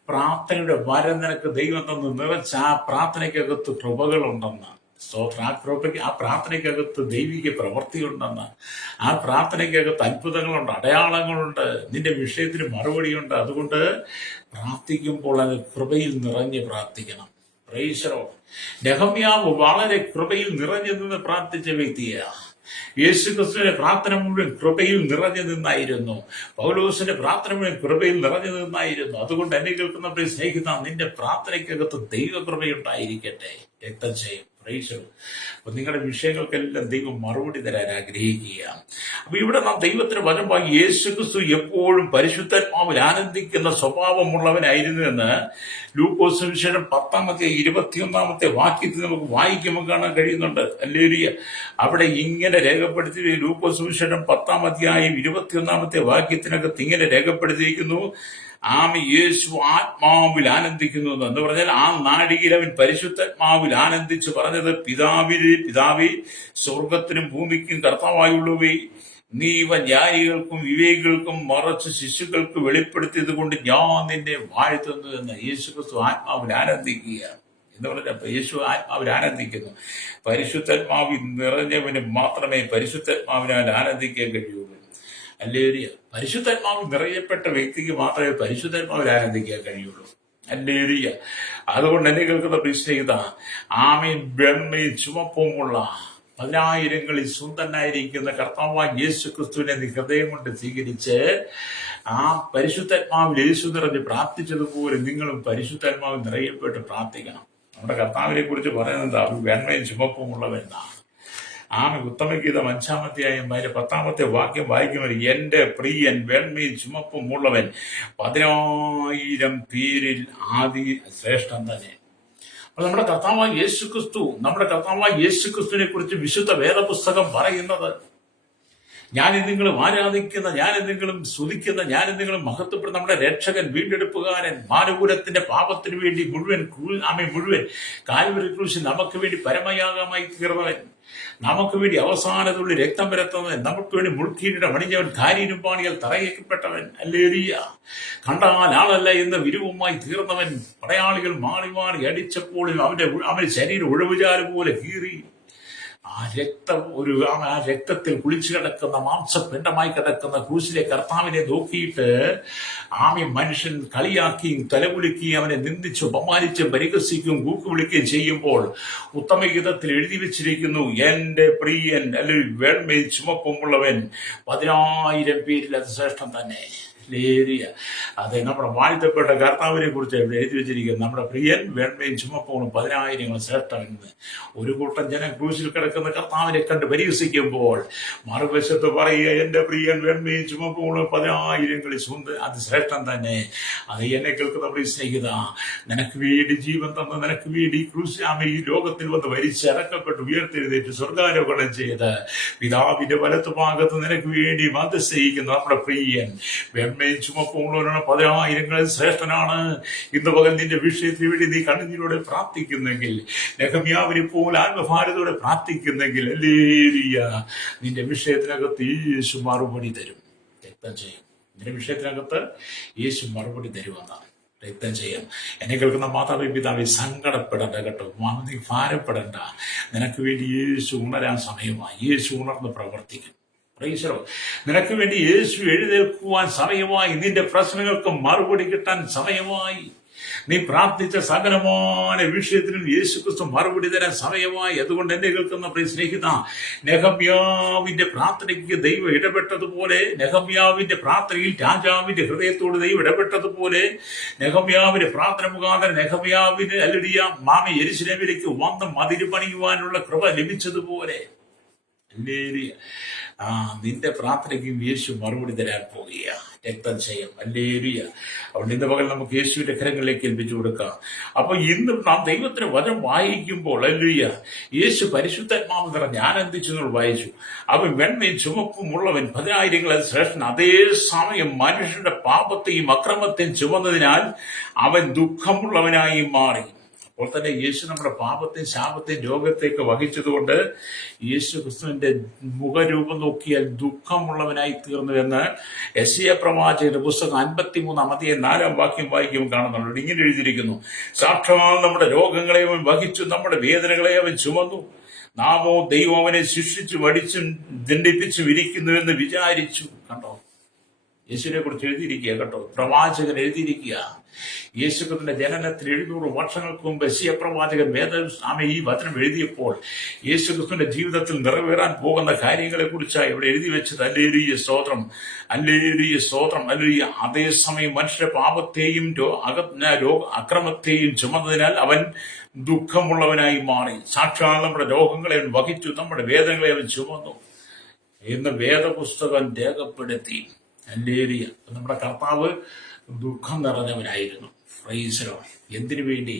പ്രാർത്ഥനയുടെ വരം നിനക്ക് ദൈവം തന്ന് നിറച്ച ആ പ്രാർത്ഥനയ്ക്കകത്ത് കൃപകളുണ്ടെന്ന്. സ്തോത്രം. ആ പ്രാർത്ഥനയ്ക്കകത്ത് ദൈവിക പ്രവൃത്തിയുണ്ടെന്ന്, ആ പ്രാർത്ഥനയ്ക്കകത്ത് അത്ഭുതങ്ങളുണ്ട്, അടയാളങ്ങളുണ്ട്, നിന്റെ വിഷയത്തിന് മറുപടിയുണ്ട്. അതുകൊണ്ട് പ്രാർത്ഥിക്കുമ്പോൾ അത് കൃപയിൽ നിറഞ്ഞ് പ്രാർത്ഥിക്കണം. പ്രൈസറോ. നെഹമ്യാവ് വളരെ കൃപയിൽ നിറഞ്ഞു നിന്ന് പ്രാർത്ഥിച്ച വ്യക്തിയാണ്. യേശുക്രിസ്തുവിന്റെ പ്രാർത്ഥന മുഴുവൻ കൃപയിൽ നിറഞ്ഞു നിന്നായിരുന്നു. പൗലോസിന്റെ പ്രാർത്ഥന മുഴുവൻ കൃപയിൽ നിറഞ്ഞു നിന്നായിരുന്നു. അതുകൊണ്ട് എന്നെ കേൾക്കുന്ന സ്നേഹിത, നിന്റെ പ്രാർത്ഥനയ്ക്കകത്ത് ദൈവകൃപയുണ്ടായിരിക്കട്ടെ. രക്തം ചെയ്യും. പ്രൈസറോ. അപ്പൊ നിങ്ങളുടെ വിഷയങ്ങൾക്കെല്ലാം ദൈവം മറുപടി തരാൻ ആഗ്രഹിക്കുകയാണ്. അപ്പൊ ഇവിടെ നാം ദൈവത്തിന് വചനമായി യേശുക്രിസ്തു എപ്പോഴും പരിശുദ്ധാത്മാവിൽ ആനന്ദിക്കുന്ന സ്വഭാവമുള്ളവനായിരുന്നു എന്ന് ലൂക്കോസ് സുവിശേഷം 10-21 വാക്യത്തിൽ നമുക്ക് വായിക്കുമ്പോൾ കാണാൻ കഴിയുന്നുണ്ട്. ഹല്ലേലൂയ. അവിടെ ഇങ്ങനെ രേഖപ്പെടുത്തി ലൂക്കോസ് സുവിശേഷം 10-21 വാക്യത്തിനകത്ത് ഇങ്ങനെ രേഖപ്പെടുത്തിയിരിക്കുന്നു: യേശു ആത്മാവിൽ ആനന്ദിക്കുന്നു എന്ന് പറഞ്ഞാൽ ആ നാഴികയിൽ അവൻ പരിശുദ്ധാത്മാവിൽ ആനന്ദിച്ച് പറഞ്ഞത്: പിതാവേ, സ്വർഗത്തിനും ഭൂമിക്കും കർത്താവായുള്ളവേ, നീ ഇവ ജ്ഞാനികൾക്കും വിവേകികൾക്കും മറച്ച് ശിശുക്കൾക്ക് വെളിപ്പെടുത്തിയത് കൊണ്ട് ഞാൻ നിന്നെ വാഴ്ത്തുന്നു എന്ന് യേശുക്രിസ്തു ആത്മാവിൽ ആനന്ദിക്കുക എന്ന് പറഞ്ഞപ്പോ യേശു ആത്മാവിൽ ആനന്ദിക്കുന്നു. പരിശുദ്ധാത്മാവിൽ നിറഞ്ഞവന് മാത്രമേ പരിശുദ്ധാത്മാവിനാൽ ആനന്ദിക്കാൻ കഴിയുള്ളൂ. ഹല്ലേലൂയ. പരിശുദ്ധാത്മാവിൽ നിറയപ്പെട്ട വ്യക്തിക്ക് മാത്രമേ പരിശുദ്ധാത്മാവിൽ ആനന്ദിക്കാൻ കഴിയുള്ളൂ. ഹല്ലേലൂയ. അതുകൊണ്ട് എന്നെ കേൾക്കുന്ന പ്രിയസ്നേഹിത, ആമേൻ വെണ്മയും ചുമപ്പുമുള്ള 10,000ങ്ങളിൽ സുന്ദരനായിരിക്കുന്ന കർത്താവായ യേശുക്രിസ്തുവിനെ നീ ഹൃദയം കൊണ്ട് സ്വീകരിച്ച് ആ പരിശുദ്ധാത്മാവിൽ യേശു നിറഞ്ഞ് പ്രാർത്ഥിച്ചതുപോലെ നിങ്ങളും പരിശുദ്ധാത്മാവിൽ നിറയപ്പെട്ട് പ്രാർത്ഥിക്കണം. നമ്മുടെ കർത്താവിനെ കുറിച്ച് പറയുന്നത് വെണ്മയും ചുമപ്പുമുള്ളവെന്നാണ്. ഉത്തമഗീതം 5-ാം 10 വാക്യം വായിക്കുമ്പോൾ, എന്റെ പ്രിയൻ വെണ്മയും ചുമപ്പുമുള്ളവൻ 10,000 പേരിൽ ആദി ശ്രേഷ്ഠൻ തന്നെ. അപ്പൊ നമ്മുടെ കർത്താവായ യേശുക്രിസ്തുവിനെ കുറിച്ച് വിശുദ്ധ വേദപുസ്തകം പറയുന്നത്, ഞാൻ എന്തെങ്കിലും ആരാധിക്കുന്ന, ഞാൻ എന്തെങ്കിലും സ്തുതിക്കുന്ന, ഞാൻ എന്തെങ്കിലും മഹത്വപ്പെടുന്ന നമ്മുടെ രക്ഷകൻ, വീണ്ടെടുപ്പുകാരൻ, മാനവകുലത്തിന്റെ പാപത്തിന് വേണ്ടി മുഴുവൻ കാൽവരി ക്രൂശിൽ നമുക്ക് വേണ്ടി പരമയാഗമായി തീർന്നവൻ, നമുക്ക് വേണ്ടി അവസാനത്തുള്ളി രക്തം പരത്തുന്നവൻ, നമുക്ക് വേണ്ടി മുൾക്കീടിയുടെ മണിഞ്ഞവൻ, കാരീരുമ്പാണിയാൽ തറയിക്കപ്പെട്ടവൻ, ഹല്ലേലൂയ, കണ്ടാൽ ആളല്ല എന്ന വിരുവുമായി തീർന്നവൻ, പടയാളികൾ മാറി മാറി അടിച്ചപ്പോഴും അവന്റെ ശരീരം ഒഴിവുചാല് പോലെ കീറി ആ രക്തത്തിൽ കുളിച്ചു കിടക്കുന്ന മാംസപിണ്ഡമായി കിടക്കുന്ന ക്രൂശിലെ കർത്താവിനെ നോക്കിയിട്ട് മനുഷ്യൻ കളിയാക്കിയും തലകുലുക്കിയും അവനെ നിന്ദിച്ചു അപമാനിച്ചും പരിഹസിക്കുകയും കൂക്ക് വിളിക്കുകയും ചെയ്യുമ്പോൾ ഉത്തമഗീതത്തിൽ എഴുതി വെച്ചിരിക്കുന്നു: എന്റെ പ്രിയൻ അല്ലെങ്കിൽ വെണ്മയും ചുമപ്പുമുള്ളവൻ 10,000 പേരിൽ അത് ശ്രേഷ്ഠം തന്നെ. അതെ, നമ്മുടെ വാഴ്ത്തപ്പെട്ട കർത്താവിനെ കുറിച്ച് എഴുതി വെച്ചിരിക്കുന്നത്. നമ്മുടെ പ്രിയൻ വെണ്മയും ചുമപ്പും 10,000 ശ്രേഷ്ഠമെന്ന്. ഒരു കൂട്ടം ജനം ക്രൂശിൽ കിടക്കുന്ന കർത്താവിനെ കണ്ട് പരിഹസിക്കുമ്പോൾ മറുവശത്ത് പറയുക: എന്റെ പ്രിയൻ വെണ്മയും ചുമപ്പും 10,000 അത് ശ്രേഷ്ഠം തന്നെ. അത് എന്നെ കേൾക്കുന്ന സ്നേഹിത, നിനക്ക് വേണ്ടി ജീവൻ തന്ന, നിനക്ക് വേണ്ടി ഈ ലോകത്തിൽ വന്ന് മരിച്ചടക്കപ്പെട്ട് ഉയർത്തെഴുന്നേറ്റ് സ്വർഗാരോഹണം ചെയ്ത് പിതാവിന്റെ വലത്ത് ഭാഗത്ത് നിനക്ക് വേണ്ടി മധ്യസ്ഥയിക്കുന്ന നമ്മുടെ പ്രിയൻ വെണ്മയും ചുമപ്പുള്ളവരാണ്, 10,000 ശ്രേഷ്ഠനാണ്. ഇന്ന് പകൽ നിന്റെ വിഷയത്തിന് വേണ്ടി നീ കണ്ണുനീരോടെ പ്രാർത്ഥിക്കുന്നെങ്കിൽ, നെഹമ്യാവിനെ പോലെ ആത്മഭാരതയോടെ പ്രാർത്ഥിക്കുന്നെങ്കിൽ, ഹല്ലേലൂയ, നിന്റെ വിഷയത്തിനകത്ത് യേശു മറുപടി തരും. രക്തം ചെയ്യും. നിന്റെ വിഷയത്തിനകത്ത് യേശു മറുപടി തരുമെന്നാണ്. രക്തം ചെയ്യാം. എന്നെ കേൾക്കുന്ന മാതാവേ, പിതാവേ, സങ്കടപ്പെടേണ്ട കേട്ടോ, നീ ഭാരപ്പെടേണ്ട. നിനക്ക് വേണ്ടി യേശു ഉണരാൻ സമയമായി. യേശു ഉണർന്ന് പ്രവർത്തിക്കും. നിനക്ക് വേണ്ടി യേശു എഴുന്നേൽക്കുവാൻ സമയമായി. നിന്റെ പ്രശ്നങ്ങൾക്ക് മറുപടി കിട്ടാൻ സമയമായി. നീ പ്രാർത്ഥിച്ച സകലമായ വിഷയത്തിനും യേശുക്രിസ്തു മറുപടി തരാൻ സമയമായി. അതുകൊണ്ട് എന്നെ കേൾക്കുന്ന പ്രിയ സ്നേഹിത, നെഹമ്യാവിന്റെ പ്രാർത്ഥനയ്ക്ക് ദൈവം ഇടപെട്ടതുപോലെ, നെഹമ്യാവിന്റെ പ്രാർത്ഥനയിൽ രാജാവിന്റെ ഹൃദയത്തോട് ദൈവം ഇടപെട്ടതുപോലെ, നെഹമ്യാവിന്റെ പ്രാർത്ഥന മുഖാന്തരം നെഹമ്യാവിന് യെരൂശലേമിലേക്ക് വന്ന് മതിൽ പണിയുവാനുള്ള കൃപ ലഭിച്ചതുപോലെ നിന്റെ പ്രാർത്ഥനയ്ക്കും യേശു മറുപടി തരാൻ പോകുക. രക്തം ചെയ്യും. ഹല്ലേലൂയ. അതുകൊണ്ട് ഇന്ന് പകൽ നമുക്ക് യേശുവിന്റെ കരങ്ങളിലേക്ക് ഏൽപ്പിച്ചു കൊടുക്കാം. അപ്പൊ ഇന്ന് നാം ദൈവത്തിന് വചനം വായിക്കുമ്പോൾ, ഹല്ലേലൂയ, യേശു പരിശുദ്ധാത്മാവ് നിറഞ്ഞ് ആനന്ദിച്ചു വായിച്ചു. അവൻ വെണ്മയും ചുമപ്പുമുള്ളവൻ 10,000 ശ്രേഷ്ഠൻ. അതേസമയം മനുഷ്യന്റെ പാപത്തെയും അക്രമത്തെയും ചുമന്നതിനാൽ അവൻ ദുഃഖമുള്ളവനായി മാറി. അപ്പോൾ തന്നെ യേശു നമ്മുടെ പാപത്തെയും ശാപത്തെയും രോഗത്തെയൊക്കെ വഹിച്ചതുകൊണ്ട് യേശു ക്രിസ്തുവിന്റെ മുഖരൂപം നോക്കിയാൽ ദുഃഖമുള്ളവനായി തീർന്നു എന്ന് യെശയ്യാ പ്രവാചകന്റെ പുസ്തകം 53-4 വാക്യം വായിക്കുമ്പോൾ കാണുന്നുണ്ട്. ഇങ്ങനെ എഴുതിയിരിക്കുന്നു: സാക്ഷാൽ നമ്മുടെ രോഗങ്ങളെ അവൻ വഹിച്ചു, നമ്മുടെ വേദനകളെ അവൻ ചുമന്നു. നാമോ ദൈവം അവനെ ശിക്ഷിച്ചു വടിച്ചും ദണ്ഡിപ്പിച്ചും ഇരിക്കുന്നു എന്ന് വിചാരിച്ചു. കണ്ടോ, യേശുവിനെ കുറിച്ച് എഴുതിയിരിക്കുക കേട്ടോ, പ്രവാചകൻ എഴുതിയിരിക്കുക. യേശുക്രിസ്തുവിന്റെ ജനനത്തിന് 700 വർഷങ്ങൾക്ക് മുമ്പ് യെശയ്യാ പ്രവാചകൻ വേദസ്വാമി ഈ വചനം എഴുതിയപ്പോൾ യേശുക്രിസ്തുവിന്റെ ജീവിതത്തിൽ നിറവേറാൻ പോകുന്ന കാര്യങ്ങളെ കുറിച്ചാണ് ഇവിടെ എഴുതി വെച്ചത്. ഹല്ലേലൂയ, സ്തോത്രം, ഹല്ലേലൂയ, സ്തോത്രം, ഹല്ലേലൂയ. അതേസമയം മനുഷ്യരുടെ പാപത്തെയും അക്രമത്തെയും ചുമന്നതിനാൽ അവൻ ദുഃഖമുള്ളവനായി മാറി. സാക്ഷാൽ നമ്മുടെ രോഗങ്ങളെ അവൻ വഹിച്ചു, നമ്മുടെ വേദനകളെ അവൻ ചുമന്നു എന്ന് വേദപുസ്തകം രേഖപ്പെടുത്തി. ഹല്ലേലൂയ. നമ്മുടെ കർത്താവ് ദുഃഖം നിറഞ്ഞവനായിരുന്നു. Price the Lord. എന്തിനു വേണ്ടി?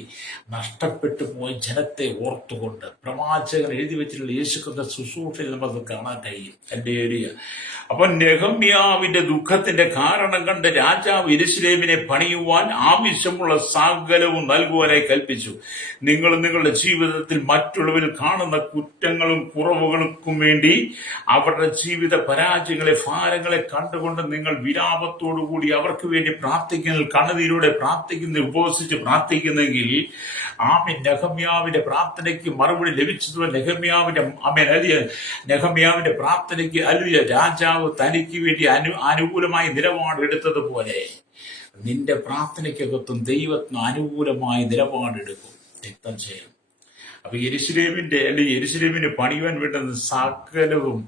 നഷ്ടപ്പെട്ടു പോയ ജനത്തെ ഓർത്തുകൊണ്ട്. പ്രവാചകൻ എഴുതി വെച്ചിട്ടുള്ള യേശുക്രിസ്തുവിന്റെ ശുശ്രൂഷയിൽ നമുക്ക് കാണാൻ കഴിയും. ഹല്ലേലൂയ. അപ്പൊ നെഹമ്യാവിന്റെ ദുഃഖത്തിന്റെ കാരണം കണ്ട് രാജാവ് യെരൂശലേമിനെ പണിയുവാൻ ആവശ്യമുള്ള സകലവും നൽകുവാനായി കൽപ്പിച്ചു. നിങ്ങൾ നിങ്ങളുടെ ജീവിതത്തിൽ മറ്റുള്ളവരിൽ കാണുന്ന കുറ്റങ്ങളും കുറവുകൾക്കും വേണ്ടി അവരുടെ ജീവിത പരാജയങ്ങളെ, ഭാരങ്ങളെ കണ്ടുകൊണ്ട് നിങ്ങൾ വിലാപത്തോടുകൂടി അവർക്ക് വേണ്ടി പ്രാർത്ഥിക്കുന്ന, കണ്ണുനീരോടെ പ്രാർത്ഥിക്കുന്ന, ഉപവസിച്ച് പ്രാർത്ഥിക്കുന്നെങ്കിൽ നെഹമ്യാവിന്റെ പ്രാർത്ഥനയ്ക്ക് മറുപടി ലഭിച്ചതുപോലെ നെഹമ്യാവിന്റെ പ്രാർത്ഥനയ്ക്ക് രാജാവ് തനിക്ക് വേണ്ടി അനുകൂലമായി നിലപാടെടുത്തതുപോലെ നിന്റെ പ്രാർത്ഥനയ്ക്കകത്തും ദൈവത്തിന് അനുകൂലമായി നിലപാടെടുക്കും. രക്തം ചെയ്യും. അപ്പൊ യെരൂശലേമിന് പണിയുവാൻ വേണ്ടുന്ന സകലവും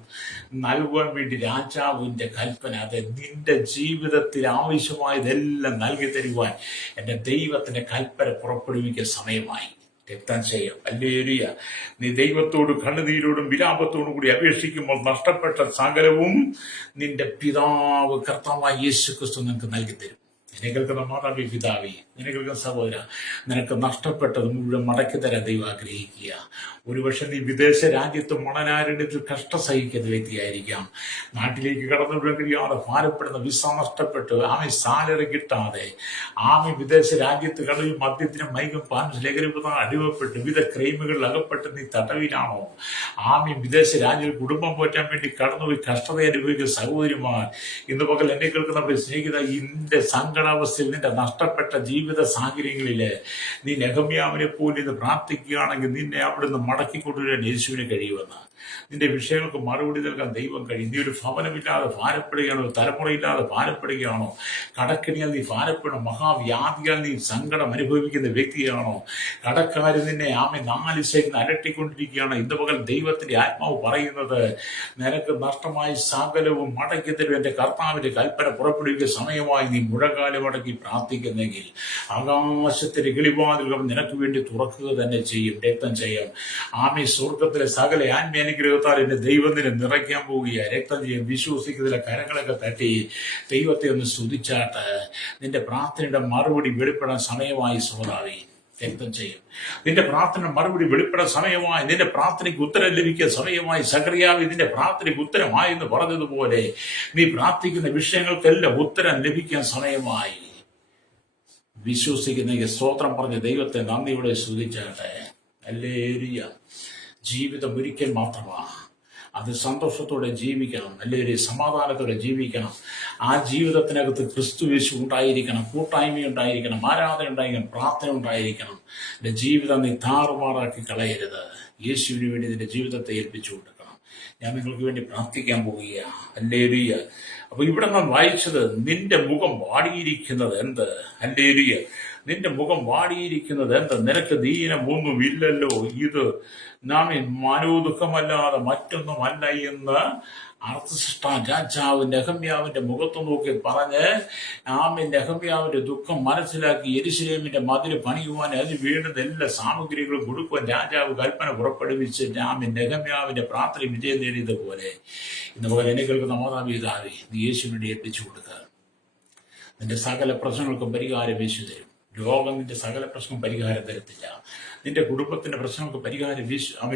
നൽകുവാൻ വേണ്ടി രാജാവിന്റെ കൽപ്പന, അത് നിന്റെ ജീവിതത്തിൽ ആവശ്യമായതെല്ലാം നൽകി തരുവാൻ എന്റെ ദൈവത്തിന്റെ കൽപ്പന പുറപ്പെടുവിക്കാൻ സമയമായി. രക്തം ചെയ്യും. ഹല്ലേലൂയ. നീ ദൈവത്തോട് കണ്ണുനീരോടും വിലാപത്തോടും കൂടി അപേക്ഷിക്കുമ്പോൾ നഷ്ടപ്പെട്ട സകലവും നിന്റെ പിതാവ് കർത്താവായ യേശുക്രിസ്തു നിനക്ക് നൽകി തരും. നിന്നെ കേൾക്കുന്ന മാതാവി, പിതാവി, നിന്നെ കേൾക്കുന്ന സഹോദര, നിനക്ക് നഷ്ടപ്പെട്ടത് മുഴുവൻ മടക്കി തരാൻ ദൈവം ആഗ്രഹിക്കുക. ഒരുപക്ഷെ നീ വിദേശ രാജ്യത്ത് മണനാരണ്യത്തിൽ കഷ്ടം സഹിക്കുന്ന വ്യക്തിയായിരിക്കാം. നാട്ടിലേക്ക് കടന്നുവിടാൻ കഴിയാതെ ഭാരപ്പെടുന്ന, വിസ നഷ്ടപ്പെട്ട് സാലറി കിട്ടാതെ വിദേശ രാജ്യത്ത് കടവിൽ മദ്യത്തിനും മൈക്കും പാനും ലഹരിപദാർത്ഥം അടിമപ്പെട്ട് വിവിധ ക്രൈമുകളിൽ അകപ്പെട്ട് നീ തടവിലാണോ? വിദേശ രാജ്യത്തിൽ കുടുംബം പോറ്റാൻ വേണ്ടി കടന്നുപോയി കഷ്ടത അനുഭവിക്കുന്ന സഹോദരിമാർ, ഇന്ന് പകൽ എന്നെ കേൾക്കുന്നവരെ സ്നേഹിത, ഇതിന്റെ സങ്കടാവസ്ഥയിൽ നിന്റെ നഷ്ടപ്പെട്ട ജീവിത സാഹചര്യങ്ങളില് നീ നെഹമ്യാവിനെ പോലെ ഇന്ന് പ്രാർത്ഥിക്കുകയാണെങ്കിൽ നിന്നെ അവിടുന്ന് മടക്കിക്കൊണ്ടുവരാൻ യേശുവിന് കഴിയുമെന്ന്. നിന്റെ വിഷയങ്ങൾക്ക് മറുപടി നൽകാൻ ദൈവം കഴിയും. നീ ഒരു ഭവനമില്ലാതെ ഭാരപ്പെടുകയാണോ? തലമുറയില്ലാതെ ഭാരപ്പെടുകയാണോ? കടക്കെണിയാൽ നീ ഭാരപ്പെടണം. മഹാവ്യാധിയാൽ നീ സങ്കടം അനുഭവിക്കുന്ന വ്യക്തിയാണോ? കടക്കാർ നിന്നെ 4 സൈഡിൽ അലട്ടിക്കൊണ്ടിരിക്കുകയാണ്. ഇന്ന് പകൽ ദൈവത്തിന്റെ ആത്മാവ് പറയുന്നത്, നിനക്ക് നഷ്ടമായ സകലവും മടക്കി തരും എന്റെ കർത്താവിന്റെ കൽപ്പന പുറപ്പെടുവിക്കുന്ന സമയമായി നീ മുഴങ്കാലം മടക്കി പ്രാർത്ഥിക്കുന്നെങ്കിൽ ആകാശത്തിന്റെ കിളിവാതിലുകൾ നിനക്ക് വേണ്ടി തുറക്കുക തന്നെ ചെയ്യും. രക്തം ചെയ്യും. സ്വർഗത്തിലെ സകല അനുഗ്രഹത്താൽ എന്റെ ദൈവം നിന്നെ നിറയ്ക്കാൻ പോവുക. രക്തം ചെയ്യും. വിശ്വസിക്കുന്നതിലെ കരങ്ങളൊക്കെ തട്ടി ദൈവത്തെ ഒന്ന് സ്തുതിച്ചാട്ട് നിന്റെ പ്രാർത്ഥനയുടെ മറുപടി വെളിപ്പെടാൻ സമയമായി. സോദാവി, രക്തം ചെയ്യും. നിന്റെ പ്രാർത്ഥന മറുപടി വെളിപ്പെടാൻ സമയമായി. നിന്റെ പ്രാർത്ഥനയ്ക്ക് ഉത്തരം ലഭിക്കാൻ സമയമായി. സഖറിയാവ് നിന്റെ പ്രാർത്ഥനയ്ക്ക് ഉത്തരമായി എന്ന് പറഞ്ഞതുപോലെ നീ പ്രാർത്ഥിക്കുന്ന വിഷയങ്ങൾക്കെല്ലാം ഉത്തരം ലഭിക്കാൻ സമയമായി. വിശ്വസിക്കുന്ന സ്തോത്രം പറഞ്ഞ് ദൈവത്തെ നന്ദിയോടെ സ്തുതിച്ചാട്ടെ. ഹല്ലേലൂയ. ജീവിതം ഒരിക്കൽ മാത്രമാണ്. അത് സന്തോഷത്തോടെ ജീവിക്കണം. അല്ലെങ്കിൽ സമാധാനത്തോടെ ജീവിക്കണം. ആ ജീവിതത്തിനകത്ത് ക്രിസ്തുയേശു ഉണ്ടായിരിക്കണം, കൂട്ടായ്മ ഉണ്ടായിരിക്കണം, ആരാധന ഉണ്ടായിരിക്കണം, പ്രാർത്ഥന ഉണ്ടായിരിക്കണം. നിന്റെ ജീവിതം നീ താറുമാറാക്കി കളയരുത്. യേശുവിന് വേണ്ടി നിന്റെ ജീവിതത്തെ ഏൽപ്പിച്ചു കൊടുക്കണം. ഞാൻ നിങ്ങൾക്ക് വേണ്ടി പ്രാർത്ഥിക്കാൻ പോവുകയാണ്. ഹല്ലേലൂയ. അപ്പൊ ഇവിടെ നാം വായിച്ചത്, നിന്റെ മുഖം വാടിയിരിക്കുന്നത് എന്ത്? ഹല്ലേലൂയ. നിന്റെ മുഖം വാടിയിരിക്കുന്നത് എന്ത്? നിനക്ക് ദീനമൊന്നുമില്ലല്ലോ. ഇത് നാം മനോദുഃഖമല്ലാതെ മറ്റൊന്നുമല്ല എന്ന് അർത്ഥസൃഷ്ടാ രാജാവ് നെഹമ്യാവിന്റെ മുഖത്ത് നോക്കി പറഞ്ഞ് നെഹമ്യാവിന്റെ ദുഃഖം മനസ്സിലാക്കി യെരൂശലേമിന്റെ മതിൽ പണിയുവാൻ അതിന് വേണ്ടുന്ന എല്ലാ സാമഗ്രികളും കൊടുക്കുവാൻ രാജാവ് കൽപ്പന പുറപ്പെടുവിച്ച് നെഹമ്യാവിന്റെ പ്രാർത്ഥന വിജയം നേടിയതുപോലെ ഇന്ന് പോലെ എന്നെ കേൾക്കുന്ന മാതാപിതാവേ, നീ യേശുവിനെ ഏൽപ്പിച്ചു കൊടുക്കുക. നിന്റെ സകല പ്രശ്നങ്ങൾക്കും പരിഹാരം യേശു തരും. ലോകം നിന്റെ സകല പ്രശ്നം പരിഹാരം തരത്തില്ല. നിന്റെ കുടുംബത്തിന്റെ പ്രശ്നങ്ങൾക്ക് പരിഹാരം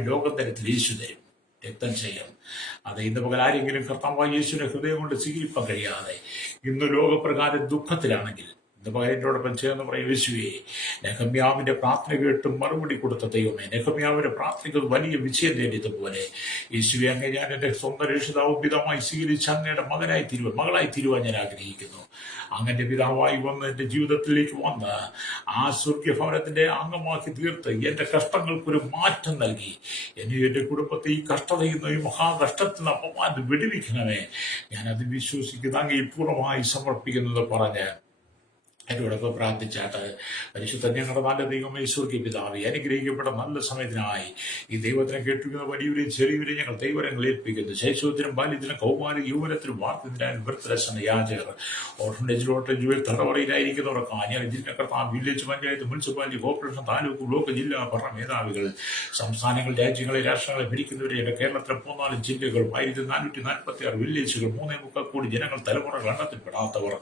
ലോകം തരത്തിൽ യേശു തരും. രക്തം ചെയ്യും. അത് ഇന്ന് പകൽ ആരെങ്കിലും കർത്താവായ യേശുവിന്റെ ഹൃദയം കൊണ്ട് സ്വീകരിപ്പാൻ കഴിയാതെ ഇന്ന് ലോകപ്രകാരം ദുഃഖത്തിലാണെങ്കിൽ ഇത് പകരത്തോടൊപ്പം ചേർന്ന് പറയും, യേശുവേ, നെഹമ്യാവിന്റെ പ്രാർത്ഥന കേട്ടും മറുപടി കൊടുത്ത ദൈവമേ, നെഹമ്യാവിന്റെ പ്രാർത്ഥനയ്ക്ക് വലിയ വിജയം നേടിയതുപോലെ യേശുവെ, അങ്ങ് ഞാൻ എന്റെ സ്വന്തം രക്ഷിതാവും പിതാവായി സ്വീകരിച്ച് അങ്ങയുടെ മകളായി തീരുവാൻ ഞാൻ ആഗ്രഹിക്കുന്നു. അങ്ങന്റെ പിതാവായി വന്ന് എന്റെ ജീവിതത്തിലേക്ക് വന്ന് ആ സ്വർഗഭവനത്തിന്റെ അംഗമാക്കി തീർത്ത് എന്റെ കഷ്ടങ്ങൾക്കൊരു മാറ്റം നൽകി എന്റെ കുടുംബത്തെ ഈ കഷ്ടതയിൽ നിന്ന്, ഈ മഹാകഷ്ടത്തിൽ നിന്ന് അപ്പമാൻ വിടുവിക്കണമേ. ഞാനത് വിശ്വസിക്കുന്ന അങ്ങേ പൂർണ്ണമായി സമർപ്പിക്കുന്നത് പറഞ്ഞ് എന്നോടൊപ്പം പ്രാർത്ഥിച്ചാട്ട്, പരിശുദ്ധ ഞങ്ങളുടെ നല്ല ദൈവമേ, സ്വർഗീയ പിതാവേ, അനുഗ്രഹിക്കപ്പെട്ട നല്ല സമയത്തിനായി ഈ ദൈവത്തിനെ കേട്ടിരിക്കുന്ന വലിയവരെയും ചെറിയവരെയും ഞങ്ങൾ ദൈവങ്ങൾ ഏൽപ്പിക്കുന്നു. ശൈശവത്തിനും ബാല്യത്തിനും കൗമാര യൗവനത്തിനും വാർത്തത്തിനായും വൃദ്ധരസന യാചകർ, ഓർഫനേജിലോട്ട് ജുവൽ തടവറയിലായിരിക്കുന്നവർക്ക്, ഞാൻ ജില്ലക്കർത്താ, village panchayat, municipality, corporation, taluk, block, ജില്ലാ ഭരണ മേധാവികൾ, സംസ്ഥാനങ്ങൾ, രാജ്യങ്ങളെ, രാഷ്ട്രങ്ങളെ ഭരിക്കുന്നവരെ, കേരളത്തിലെ 14 ജില്ലകൾ, 1446 വില്ലേജുകൾ, 3.25 കോടി ജനങ്ങൾ, തലമുറകൾ എണ്ണത്തിൽപ്പെടാത്തവർ,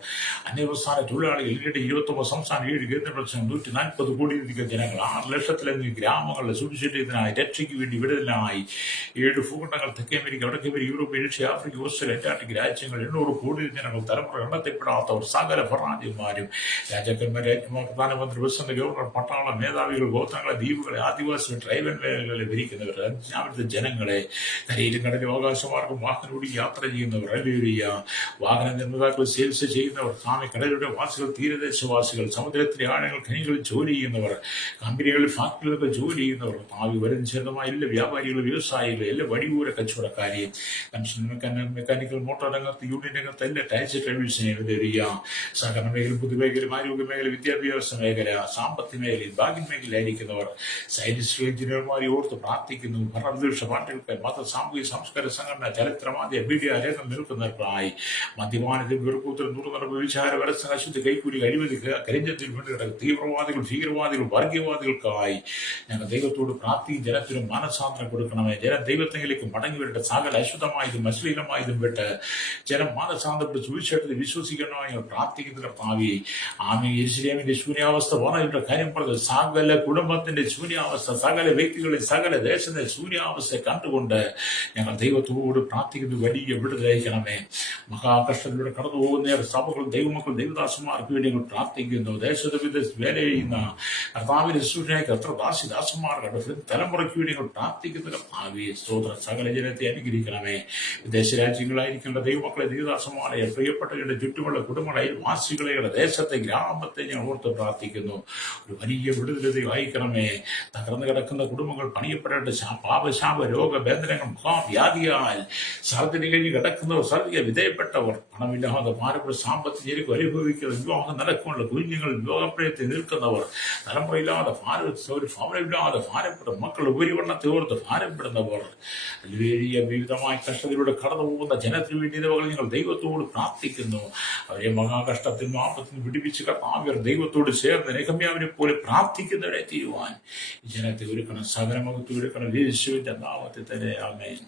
അന്യവസ്ഥാന തൊഴിലാളികൾ, 29 സംസ്ഥാന 7 കേന്ദ്രപ്രദേശം, 140 കോടിയിലധികം ജനങ്ങൾ, 6 ലക്ഷത്തിലധികം ഗ്രാമങ്ങളുടെ സുവിശേഷത്തിനായി, രക്ഷയ്ക്ക് വേണ്ടി വിടുതലിനായി 7 ഭൂഖണ്ഡങ്ങൾ, തെക്കേ അമേരിക്ക, വടക്കേ America, Europe, Asia, Africa, Australia, Antarctic രാജ്യങ്ങൾ, 800 കോടി ജനങ്ങൾ, തലമുറ എണ്ണത്തിൽപ്പെടാത്തവർ, സകല ഭരണാധിപന്മാരും, രാജാക്കന്മാർ, പ്രധാനമന്ത്രി, പ്രസിഡന്റ്, ഗവർണർ, പട്ടാള മേധാവികൾ, ഗോത്രങ്ങളെ, ദ്വീപുകളെ, ആദിവാസികൾ, ട്രൈബൽ മേഖലകളെ ഭരിക്കുന്നവർ, അവിടുത്തെ ജനങ്ങളെ, കരയിലും കടലും ആകാശമാർഗം വാഹനോടി യാത്ര ചെയ്യുന്നവർ, വാഹന നിർമ്മാതാക്കൾ, സെയിൽസ് ചെയ്യുന്നവർ, കടലുടെ വാസികൾ, തീരദേശവാസികൾ, സമുദ്രത്തിലെ ആഴങ്ങൾ, ഖനികളിൽ ജോലി ചെയ്യുന്നവർ, കമ്പനികളിൽ, ഫാക്ടറികളൊക്കെ ജോലി ചെയ്യുന്നവർ, ഭാവി വരും ചേർന്നമായ എല്ലാ വ്യാപാരികൾ, വ്യവസായികൾ, എല്ലാ വഴിയൂര കച്ചവടക്കാരെയും, മെക്കാനിക്കൽ, മോട്ടോർ രംഗത്ത്, യൂണിയൻ രംഗത്ത്, എല്ലാ ടാക്സി ഡ്രൈവേഴ്സിനെയും സഹകരണ മേഖല, പൊതുമേഖല, ആരോഗ്യ മേഖല, വിദ്യാഭ്യാസ മേഖല, സാമ്പത്തിക മേഖലയിൽ, ബാങ്കിങ് മേഖലയിലായിരിക്കുന്നവർ, സയന്റിസ്റ്റുകൾ, എഞ്ചിനീയർമാരെ ഓർത്ത് പ്രാർത്ഥിക്കുന്നു. ഭരണവിദ്വേഷ പാർട്ടികൾക്ക്, മത, സാമൂഹിക, സംസ്കാര സംഘടന, ചരിത്രമാദ്യ മീഡിയ രംഗം നിൽക്കുന്നവർക്കായി, മദ്യപാനത്തിൽ, വെറുക്കൂത്തൽ, ദുർനടപ്പ്, വിചാര, വരസ, അശുദ്ധി, കൈക്കൂലി, അഴിമതി, കരിഞ്ചത്തിൽ വീണ്ടുകിടക്കുന്ന തീവ്രവാദികൾ, ഭീകരവാദികൾ, വർഗീയവാദികൾക്കായി ഞങ്ങൾ ദൈവത്തോട് പ്രാർത്ഥിക്കും. ജനത്തിനും മനസാന്തരം കൊടുക്കണമേ. ജനം ദൈവത്തിലേക്ക് മടങ്ങി വരട്ടെ. സകല അശുദ്ധമായതും അശ്ലീലമായതും വിട്ട് ജനം മാനസാന്തരപ്പെട്ട് സുവിശേഷത്തിൽ വിശ്വസിക്കണമായി ഞങ്ങൾ പ്രാർത്ഥിക്കുന്ന ഭാവി. ആമേ. യെരൂശലേമിന്റെ ശൂന്യാവസ്ഥ പറഞ്ഞവരുടെ കാര്യം പറഞ്ഞത്, സകല കുടുംബത്തിന്റെ ശൂന്യാവസ്ഥ, സകല വ്യക്തികളെ, സകല ദേശത്തെ ശൂന്യാവസ്ഥ കണ്ടുകൊണ്ട് ഞങ്ങൾ ദൈവത്തോട് പ്രാർത്ഥിക്കുന്നത് വലിയ വിടുതലയക്കണമേ. മഹാകഷ്ടത്തിലൂടെ കടന്നു പോകുന്ന സഭകൾ, ദൈവമക്കൾ, ദൈവദാസന്മാർക്ക് വേണ്ടി ഞങ്ങൾ പ്രാർത്ഥിക്കുന്നു. ദേശത്ത് വിദേശ വേല ചെയ്യുന്ന കർത്താവിന്റെ ശുശ്രൂഷയ്ക്ക് എത്ര ദാസിദാസന്മാർ കണ്ടു തലമുറയ്ക്ക് വേണ്ടി ഞങ്ങൾ പ്രാർത്ഥിക്കുന്ന ഭാവി. സ്തോത്ര. സകല ജനത്തെ അനുഗ്രഹിക്കണമേ. വിദേശ രാജ്യങ്ങളായിരിക്കേണ്ട ദൈവമക്കളെ, ദൈവദാസന്മാരെ, പ്രിയപ്പെട്ടവരുടെ ചുറ്റുമുള്ള കുടുംബങ്ങളെ, വാസികളെയുടെ ദേശത്തെ, ഗ്രാമത്തെ ഞങ്ങൾ ഓർത്ത് പ്രാർത്ഥിക്കുന്നു. ഒരു വലിയ വിടുതലത വായിക്കണമേ. തകർന്നു കിടക്കുന്ന കുടുംബങ്ങൾ പണിയപ്പെടേണ്ട പാപശാപ, രോഗബന്ധനങ്ങൾ, മഹാവ്യാധിയാൽ സർജറി കഴിഞ്ഞ് കിടക്കുന്നവർ, സർജറി വിധേയപ്പെട്ടവർ, പണമില്ലാതെ ഭാരപ്പെട്ട സാമ്പത്തിക ഞെരുക്കം അനുഭവിക്കുന്ന, വിവാഹം നടക്കുമുള്ള കുഞ്ഞുങ്ങൾ, വിവാഹപ്രയത്തിൽ നിൽക്കുന്നവർ, തലമുറയില്ലാതെ ഒരു ഭവനമില്ലാതെ ഭാരപ്പെട്ട മക്കൾ, ഉപരിവണ്ണത്തെ ഓർത്ത് ഭാരപ്പെടുന്നവർ, വലിയ വിവിധമായ കഷ്ടതയിലൂടെ കടന്നു പോകുന്ന ജനത്തിന് വേണ്ടി ഞങ്ങൾ ദൈവത്തോട് പ്രാർത്ഥിക്കുന്നു. അവരെ മഹാകഷ്ടത്തിനും ആപത്തിനും വിടുവിച്ച് കർത്താവ് ദൈവത്തോട് ചേർന്ന് നെഹമ്യാവിനെ പോലെ പ്രാർത്ഥിക്കുന്നവരെ തീരുവാൻ ഈ ജനത്തെ ഒരുക്കണം. സകലമകത്ത് ഒരുക്കണം. യേശുവിന്റെ നാമത്തിൽ തന്നെ. ആമേൻ.